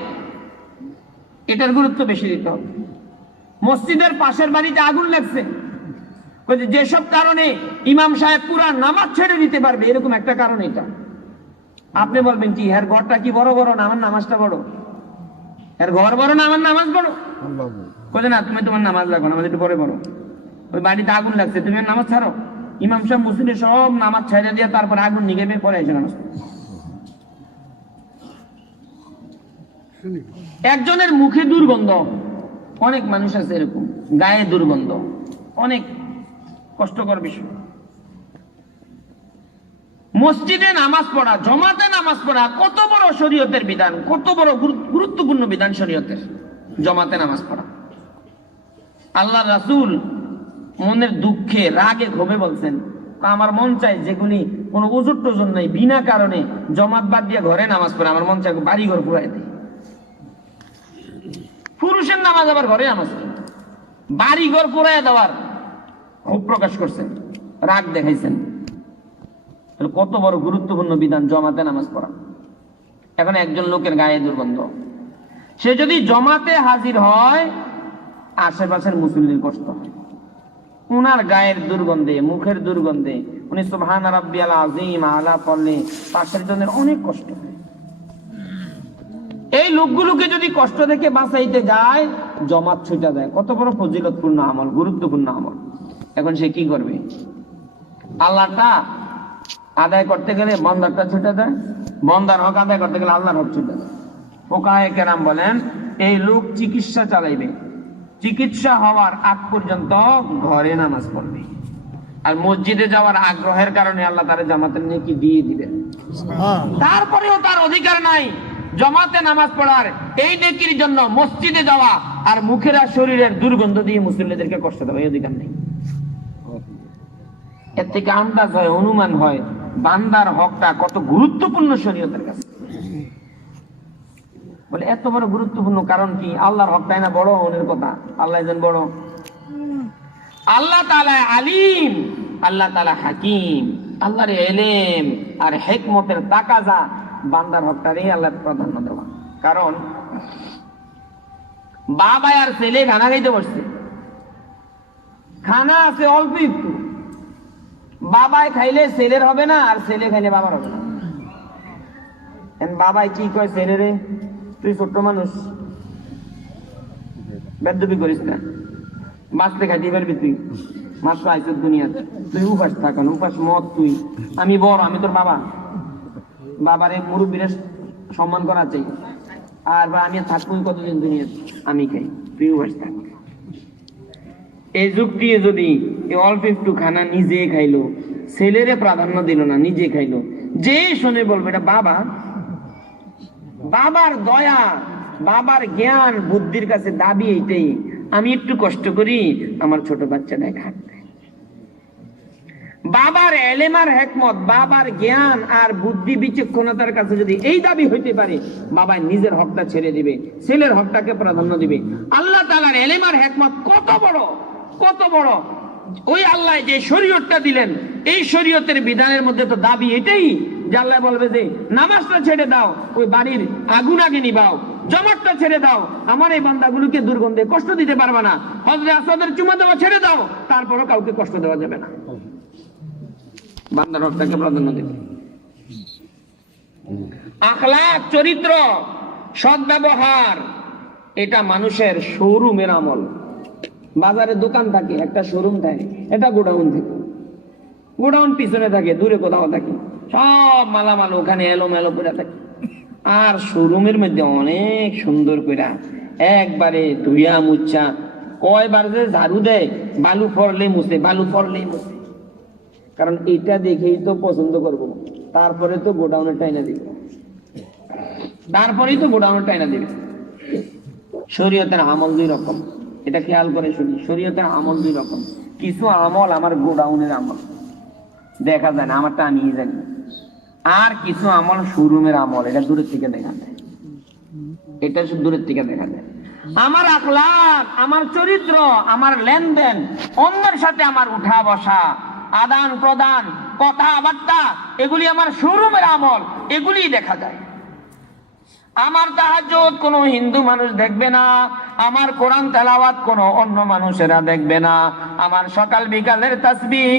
এটার গুরুত্ব বেশি দিতে হবে। মসজিদের পাশের বাড়িতে আগুন লাগছে, যেসব কারণে ইমাম সাহেব পুরা নামাজ ছেড়ে দিতে পারবে, এরকম একটা কারণ এটা। আপনি বলবেন কি, এর ঘরটা কি বড় বড় না আমার নামাজটা বড়? এর ঘর বড় না আমার নামাজ বড়? বলে না, তুমি তোমার নামাজ লাগো, নামাজ একটু পরে বড়। ওই বাড়িতে আগুন লাগছে, তুমি নামাজ ছাড়ো। ইমাম সাহেব মুসলিম সব নামাজ ছেড়ে দিয়ে তারপর আগুন নিভে পরে এসে নামাজ। একজনের মুখে দুর্গন্ধ, অনেক মানুষ আছে এরকম, গায়ে দুর্গন্ধ, অনেক কষ্টকর বিষয়। মসজিদে নামাজ পড়া, জমাতে নামাজ পড়া কত বড় শরীয়তের বিধান, কত বড় গুরুত্বপূর্ণ বিধান শরীয়তের, জমাতে নামাজ পড়া। আল্লাহ রাসূল মনের দুঃখে, রাগে, ক্ষোভে বলছেন, আমার মন চাই যেগুলি কোনো ওজুর টোজন নাই, বিনা কারণে জমাত বাদ দিয়ে ঘরে নামাজ পড়ে, আমার মন চাই বাড়ি ঘর পুরাই দেয়। পুরুষের নামাজ আবার ঘরে নামাজ, বাড়ি ঘর পুরাই দেওয়ার ক্ষোভ প্রকাশ করছেন, রাগ দেখাইছেন। কত বড় গুরুত্বপূর্ণ বিধান জমাতে নামাজ পড়া। এখন একজন লোকের গায়ে দুর্গন্ধ, সে যদি জমাতে হাজির হয়, আশেপাশের মুসল্লির কষ্ট হয়। উনার গায়ের দুর্গন্ধে, মুখের দুর্গন্ধে উনি সুবহান রাব্বিয়াল আযীম আলা পড়লে পাশের জনের অনেক কষ্ট হয়। এই লোকগুলোকে যদি কষ্ট থেকে বাঁচাইতে যায়, জমাত ছুটে যায়। কত বড় ফজিলতপূর্ণ আমল, গুরুত্বপূর্ণ আমল। এখন সে কি করবে? আল্লাহটা আদায় করতে গেলে বান্দারটা ছুটে যায়, বান্দার হক আদায় করতে গেলে আল্লাহর হক ছুটে যায়। ফুকাহে কেরাম বলেন, এই লোক চিকিৎসা চালাইবে, চিকিৎসা হওয়ার আগ পর্যন্ত ঘরে নামাজ পড়বে, আর মসজিদে যাওয়ার আগ্রহের কারণে আল্লাহ তার জামাতের নেকি দিয়ে দিবেন। তারপরেও তার অধিকার নাই জামাতে নামাজ পড়ার, এই নেকির জন্য মসজিদে যাওয়া আর মুখের আর শরীরের দুর্গন্ধ দিয়ে মুসলিমদেরকে কষ্ট দেওয়া, এই অধিকার নেই। এর থেকে আন্দাজ হয়, অনুমান হয় বান্দার হকটা কত গুরুত্বপূর্ণ শরীয়তের কাছে। বলে এত বড় গুরুত্বপূর্ণ কারণ কি? আল্লাহর হকটাই না বড়, মনের কথা আল্লাহ যেন বড়। আল্লাহ তাআলা আলিম, আল্লাহ তাআলা হাকিম, আল্লাহর ইলম আর হিকমতের তাকাজা বান্দার হকটারে আল্লাহ প্রাধান্য দেওয়া। কারণ বাবা আর ছেলে খানা খাইতে বসছে, খানা আছে অল্প একটু, বাবাই খাইলে ছেলের হবে না, আর ছেলে খাইলে বাবার হবে না। বাবাই কি কয় ছেলে, রে তুই ছোট্ট মানুষ, বেদবি করিস না, বাঁচতে খাইতে পারবি, তুই মাত্র আইসুর দুনিয়াতে, তুই উপাস থাকান, উপাস মত, তুই আমি বড়, আমি তোর বাবা, বাবারে মুরব্বীরা সম্মান করা চাই, আর বা আমি থাকবো কতদিন দুনিয়াতে, আমি খাই, তুই উপাস থাক। এই যুগ দিয়ে যদি অল্প একটু খানা নিজে খাইলো, ছেলেরে প্রাধান্য দিল না, নিজে খাইলো। যে শুনে বলবে এটা বাবা, বাবার দয়া, বাবার জ্ঞান বুদ্ধির কাছে দাবি এইটাই, আমি একটু কষ্ট করি, আমার ছোট বাচ্চাটা খাবে। বাবার এলেম আর হিকমত, বাবার জ্ঞান আর বুদ্ধি বিচক্ষণতার কাছে যদি এই দাবি হইতে পারে, বাবা নিজের হকটা ছেড়ে দিবে, ছেলের হকটাকে প্রাধান্য দিবে। আল্লাহ তাআলার এলেম আর হিকমত কত বড়, কত বড়! ওই আল্লাহ যে শরীয়তটা দিলেন, এই শরীয়তের বিধানের মধ্যে তো দাবি এটাই যে আল্লাহ বলবে যে নামাজটা ছেড়ে দাও, ওই বাড়ির আগুন আগে নিবাও, জমাটটা ছেড়ে দাও, আমার এই বান্দাগুলোকে দুর্গন্ধে কষ্ট দিতে পারবে না, হযরত আসাদের চুমা দেওয়া ছেড়ে দাও, তারপরও কাউকে কষ্ট দেওয়া যাবে না। বান্দার হকটাকে প্রাধান্য দেবে। আখলাক, চরিত্র, সদ্ব্যবহার, এটা মানুষের শোরুমের আমল। বাজারে দোকান থাকে, একটা শোরুম থাকে, এটা গোডাউন থাকে, গোডাউন পিছনে থাকে, দূরে কোথাও থাকে, সব মালামাল ওখানে এলোমেলো করে থাকে। আর শোরুমের মধ্যে অনেক সুন্দর করে একবারে ধুইয়া মুচ্ছা, কয়বার যে ঝাড়ু দেয়, বালু ফরলে মুছে, বালু ফরলে মুছে। কারণ এটা দেখেই তো পছন্দ করব, তারপরে তো গোডাউনের টাইনা দিবে, তারপরেই তো গোডাউনের টাইনা দিবে। শরীয়তের আমল দুই রকম, এটা খেয়াল করে শুনি। শরীয়তের আমল দুই রকম। কিছু আমল আমার গোডাউনের আমল, দেখা যায় না, আমারটা আমি জানি। আর কিছু আমল শোরুমের আমল, এটা দূরের থেকে দেখা যায়, এটা শুধু দূরের থেকে দেখা যায়। আমার আখলাক, আমার চরিত্র, আমার লেনদেন, অন্যের সাথে আমার উঠা বসা, আদান প্রদান, কথাবার্তা, এগুলি আমার শোরুমের আমল, এগুলি দেখা যায়। আমার তাহাজ্জুদ কোনো হিন্দু মানুষ দেখবে না, আমার কোরআন তেলাওয়াত কোনো অন্য মানুষেরা দেখবে না, আমার সকাল বিকালের তাসবিহ,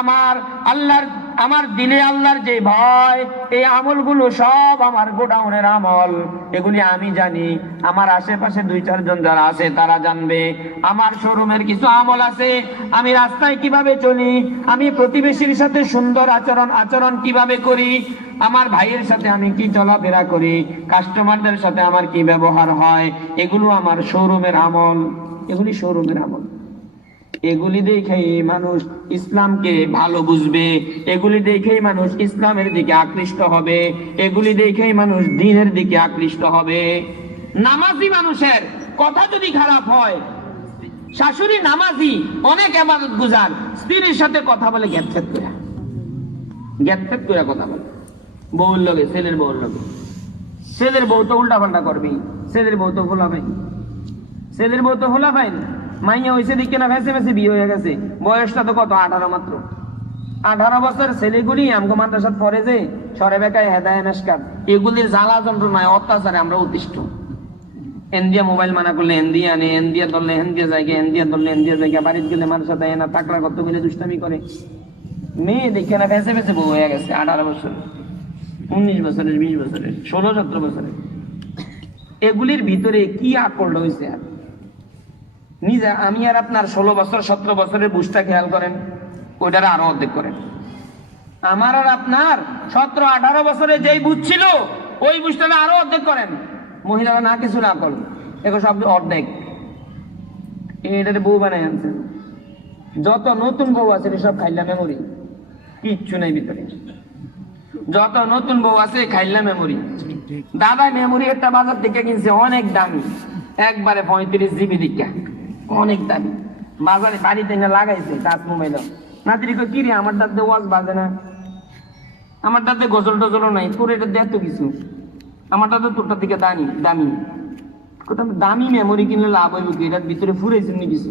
আমার আল্লাহর, আমার দিলে আল্লাহর যে ভয়, এই আমলগুলো সব আমার গোডাউনের আমল, এগুলি আমি জানি। আমার আশেপাশে দুই চারজন যারা আছে তারা জানবে। আমার শোরুমের কিছু আমল আছে, আমি রাস্তায় কিভাবে চলি, আমি প্রতিবেশীর সাথে সুন্দর আচরণ কিভাবে করি, আমার ভাইয়ের সাথে আমি কি চলাফেরা করি, কাস্টমারদের সাথে আমার কি ব্যবহার হয়, এগুলো আমার শোরুমের আমল, এগুলি শোরুমের আমল। এগুলি দেখেই মানুষ ইসলামকে ভালো বুঝবে, এগুলি দেখেই মানুষ ইসলামের দিকে আকৃষ্ট হবে, এগুলি দেখেই মানুষ দ্বীনের দিকে আকৃষ্ট হবে। নামাজি মানুষের কথা যদি খারাপ হয়, শাশুড়ি নামাজি, অনেক ইবাদত গুজার, স্ত্রীর সাথে কথা বলে গ্যাপছেদ করে কথা বলে, বউর লগে, ছেলের বউর লগে। ছেলের বউ তো উল্টা পাল্টা করবি, ছেলের বউ তো খোলা পাই, ছেলের বউ তো খোলা পাই। মাইয়া হয়েছে দিকে না, ভেসে ভেসে বিয়ে হয়ে গেছে, বয়সটা তো কত, 18 মাত্র। 18 বছর ছেলেগুলি আমগো মাদ্রাসাত পড়ে যে সরে বেকায় হেদায় মেশকাত, এগুলির জ্বালা যন্ত্রণায় অত্যাচারে আমরা অতিষ্ঠ। এনদিয়া মোবাইল মানা করলে এনদিয়া আনে, এনদিয়া ধরলে এনদিয়া জায়গা, এনদিয়া ধরলে এনদিয়া জায়গা, বাড়িতে গেলে মানুষের দেয় না, টাকরা কত মিলে দুষ্টামি করে। মেয়ে দেখে না ভেসে ভেসে বউ হয়ে গেছে, 18 বছর, 19 বছরের, 20 বছরের, 16-17 বছরের। এগুলির ভিতরে কি আকর্ষণ হয়েছে? আর নিজে আমি আর আপনার 16 বছর 17 বছরের বুঝটা খেয়াল করেন, ওইটার আরো অর্ধেক করেন। আমার আর আপনার 17-18 বছরে যেই বুঝ ছিল, ওই বুঝটা আরো অর্ধেক করেন। মহিলারা না কিছু না করুন, এখন সব অর্ধেক। এটার বউ বানায় আনছে। যত নতুন বউ আছে সব খাইলা মেমোরি, কিচ্ছু নেই ভিতরে। যত নতুন বউ আছে খাইলা মেমোরি। দাদা মেমোরি একটা বাজার থেকে কিনছে, অনেক দামি, একবারে 35 GB দীক্ষা, অনেক দামি। বাজারে বাড়িতে এনে লাগাইছে টাচ মোবাইল। নাতিরি কই কি রে, আমার দাঁতে ওয়াজ বাজে না, আমার দাঁতে গজল টজলও নাই, তোর এটা দেখ তো কিছু, আমার দাঁতে তোরটার দিকে দামি। কোথাও দামি মেমোরি কিনলে লাভ হইব কি? এটার ভিতরে ফুরাইছেন নি কিছু?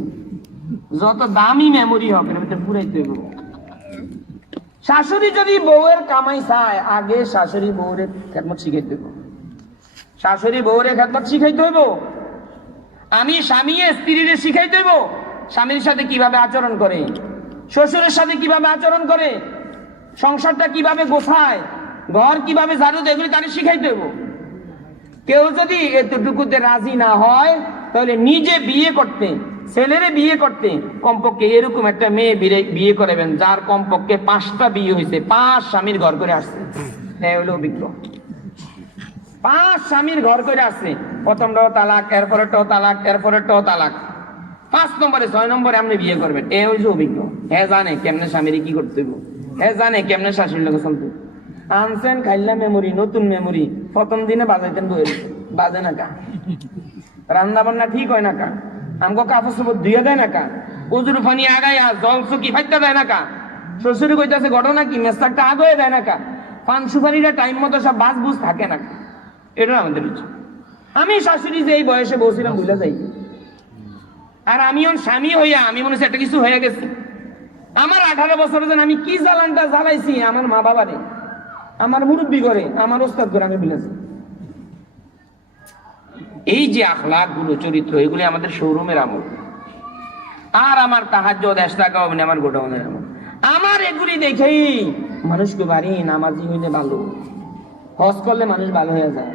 যত দামি মেমোরি হবে না ভিতরে ফুরাইতে হইব। শাশুড়ি যদি বউয়ের কামাই চায়, আগে শাশুড়ি বউরে খেদমত শিখাইতে হইব, শাশুড়ি বউরে খেদমত শিখাইতে হইব। আমি স্বামী স্ত্রীরে শিখাইতে হইব স্বামীর সাথে কিভাবে আচরণ করে, শ্বশুরের সাথে কিভাবে আচরণ করে, সংসারটা কিভাবে গোছায়, ঘর কিভাবে ঝাড়ু দেয়, এগুলি তাকে শিখাইতে হইব। কেউ যদি এতটুকুতে রাজি না হয়, তাহলে নিজে বিয়ে করতে, ছেলেরে বিয়ে করতে কমপক্ষে এরকম একটা মেয়ে বিয়ে করাবেন যার কমপক্ষে 5টা বিয়ে হয়েছে, 5 স্বামীর ঘর করে আসছে। হ্যাঁ হলো অভিজ্ঞ, 5 স্বামীর ঘর করে আসছে। প্রথমটাও তালাক, এরপরেরটাও তালাক, এরপরেরটাও তালাক, 5 নম্বরে 6 নম্বরে আপনি বিয়ে করবেন। এ হয়েছে অভিজ্ঞ, হ্যাঁ জানে কেমনে স্বামীর কি করতে হইব। জানে কেমনে শাশুড়ির লোক চলতে আনছেন খাইলা মেমোরি নতুন মেমোরি প্রথম দিনে বাজাইতেন বই বাজে না কা রান্না বান্না ঠিক হয় না কা আমগো কাপড় চোপড় ধুয়ে দেয় না কা উজুর ফানি আগাইয়া জল চুকি ফাইতে দেয় না কা শ্বশুরি কইতাছে ঘটনা কি মেসাকটা আগে দেয় না কা পান সুপারিটা টাইম মতো সব বাস বুঝ থাকে না এটা আমাদের ইচ্ছা আমি শাশুড়ি যে এই বয়সে বসছিলাম ভুলে যাই আর আমিও স্বামী হইয়া আমি মনে হচ্ছে একটা কিছু হয়ে গেছি আমার 18 বছরের জন্য আমি কি জ্বালানটা জ্বালাইছি আমার মা বাবারে আমার মুরব্বী করে আমার ওস্তাদ করে আমি ভুলেছি এই যে আখলাক গুলো চরিত্র এগুলি আমাদের শোরুমের আমল আর আমার তাহাজ্জুদ ইশরাকাও মানে আমার গোডাউনের আমল আমার এগুলি দেখেই মানুষকে বাড়ি নামাজি হইলে ভালো হজ করলে মানুষ ভালো হয়ে যায়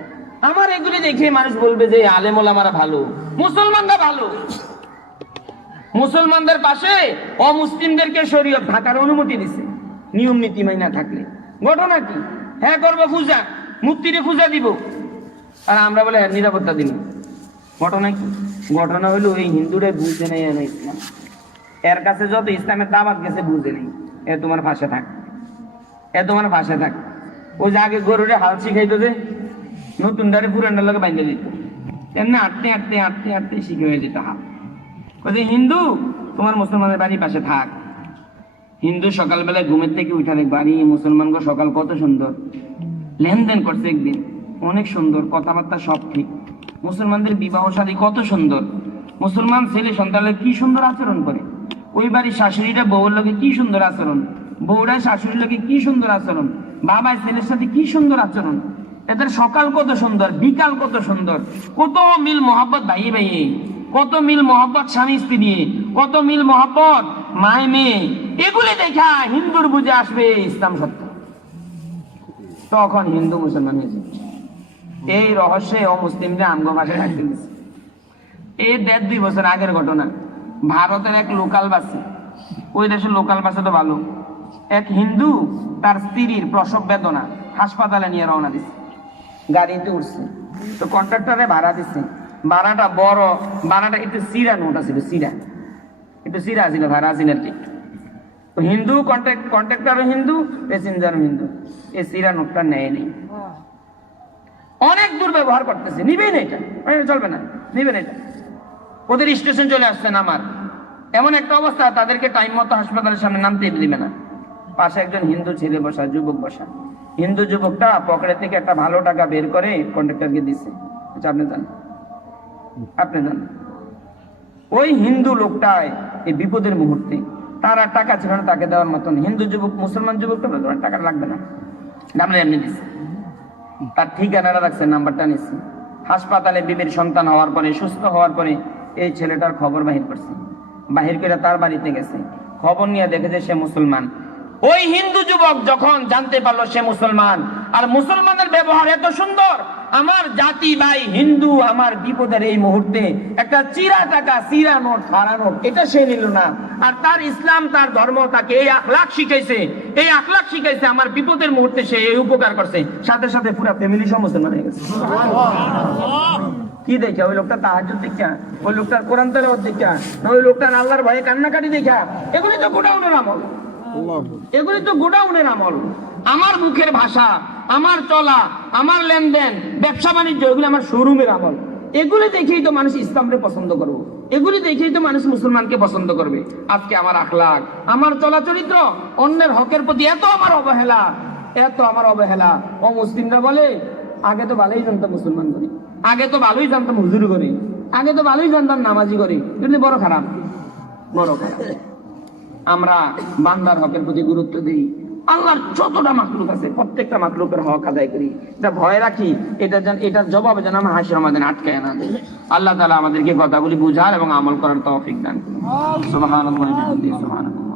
আমার এগুলি দেখে মানুষ বলবে যে আলেম ওলামারা ভালো মুসলমানরা ভালো মুসলমানদের পাশে অমুসলিমদেরকে শরীয়ত থাকার অনুমতি দিছে নিয়ম নীতি মাইনা থাকলে ঘটনা কি হ্যাঁ করবো পূজা মূর্তিরে পূজা দিব আর আমরা বলে নিরাপত্তা দিব ঘটনা কি ঘটনা হলো এই হিন্দুরে বুঝতে নেই ইসলাম এর কাছে যত ইসলামের দাওয়াত গেছে বুঝে নেই এ তোমার পাশে থাক এ তোমার পাশে থাক ওই যে আগে গরুরে হাল শিখাইতো যে নতুন ডারে পুরানটার লোকে বাইন্দে দিত এমনি আটতে আটতে আটতে আটতে শিখে হয়ে যেত হাল ওই হিন্দু তোমার মুসলমানের বাড়ির পাশে থাক হিন্দু সকালবেলায় ঘুমের থেকে উঠা দেখ বাড়ি মুসলমানকে সকাল কত সুন্দর লেনদেন করছে একদিন অনেক সুন্দর কথাবার্তা সব ঠিক মুসলমানদের বিবাহ শাদী কত সুন্দর মুসলমান ছেলে সন্তানের কি সুন্দর আচরণ করে ওই বাড়ির শাশুড়িটা বউর লোকে কি সুন্দর আচরণ বউরা শাশুড়ির লোকে কি সুন্দর আচরণ বাবা ছেলের সাথে কি সুন্দর আচরণ এদের সকাল কত সুন্দর বিকাল কত সুন্দর কত মিল মোহাব্বত ভাইয়ে ভাইয়ে কত মিল মোহাব্বত স্বামী স্ত্রী কত মিল মোহাব্বত মায় মেয়ে এগুলি দেখা হিন্দুর বুঝে আসবে ইসলাম সত্য তখন হিন্দু মুসলমান হয়েছে এই রহস্যে অমুসলিমরা আমগো ভাষা রাখতে দিচ্ছে এই 1.5-2 বছর আগের ঘটনা ভারতের এক লোকাল বাসে ওই দেশের লোকাল বাসে তো ভালো এক হিন্দু তার স্ত্রীর প্রসব বেদনা হাসপাতালে নিয়ে রওনা দিচ্ছে গাড়িতে উঠছে তো কন্ট্রাক্টরে ভাড়া দিচ্ছে ভাড়াটা বড় ভাড়াটা একটু সিরা নোট আছে একটু সিরা ছিল ভাড়া ছিল আর কি হিন্দু কন্ট্রাক্টরও হিন্দু প্যাসেঞ্জারও হিন্দু এই সিরা নোটটা নেয় নেই অনেক দুর্ব্যবহার করতেছে নিবেন এটা চলবে না নিবেন এটা ওদের স্টেশন চলে আসছেন আমার এমন একটা অবস্থা তাদেরকে টাইম মতো হাসপাতালের সামনে নামতে দিবে না পাশে একজন হিন্দু ছেলে বসা যুবক বসা হিন্দু যুবকটা পকেটে থেকে একটা ভালো টাকা বের করে কন্ট্রাক্টরকে দিচ্ছে আপনি জান ওই হিন্দু লোকটায় এই বিপদের মুহূর্তে তার আর টাকা ছিল না তাকে দেওয়ার মতন হিন্দু যুবক মুসলমান যুবকটা তোমার টাকা লাগবে না আমরা এমনি দিচ্ছি তার ঠিকানাটা রাখছে নাম্বারটা নিচ্ছে হাসপাতালে বিবির সন্তান হওয়ার পরে সুস্থ হওয়ার পরে এই ছেলেটার খবর বাহির করছে বাহির করে তার বাড়িতে গেছে খবর নিয়ে দেখেছে সে মুসলমান ওই হিন্দু যুবক যখন জানতে পারলো সে মুসলমান আর মুসলমানের ব্যবহার এত সুন্দর আমার জাতি ভাই হিন্দু আমার বিপদের এই মুহূর্তে একটা চিরা টাকা চিরা নোট ফাড়া নোট এটা সে নিল না আর তার ইসলাম তার ধর্ম তাকে এই আখলাক শিখাইছে আমার বিপদের মুহূর্তে সে এই উপকার করছে সাথে সাথে পুরো ফ্যামিলি সহ মুসলমান হয়ে গেছে কি দেখা ওই লোকটা তাহাজ্জুদ দেখা ওই লোকটার কোরআন তেলাওয়াত দেখা না ওই লোকটার আল্লাহর ভয়ে কান্নাকাটি দেখা এগুলি তো গোডাউনের আমল আমার মুখের ভাষা আমার চলা আমার লেনদেন ব্যবসা বাণিজ্য এগুলি আমার শোরুমের আমল এগুলি দেখেই তো মানুষ ইসলামকে পছন্দ করবে এগুলি দেখেই তো মানুষ মুসলমানকে পছন্দ করবে আজকে আমার আখলাক আমার চলা চরিত্র অন্যের হকের প্রতি এত আমার অবহেলা ও মুসলিমরা বলে আগে তো ভালোই জানতাম মুসলমান করি আগে তো ভালোই জানতাম হুজুর করি আগে তো ভালোই জানতাম নামাজি করি কিন্তু বড় খারাপ আমরা বান্দার হকের প্রতি গুরুত্ব দিই আল্লাহর যতটা মাখলুক আছে প্রত্যেকটা মাখলুকের হক আদায় করি এটা ভয় রাখি এটার জবাবে যেন আমার হাসির আমাদের আটকায় না দেয় আল্লাহ তাআলা আমাদেরকে কথাগুলি বুঝার এবং আমল করার তৌফিক দান করুন সুবহানাল্লাহি ওয়া বিহামদিহি সুবহানাল্লাহ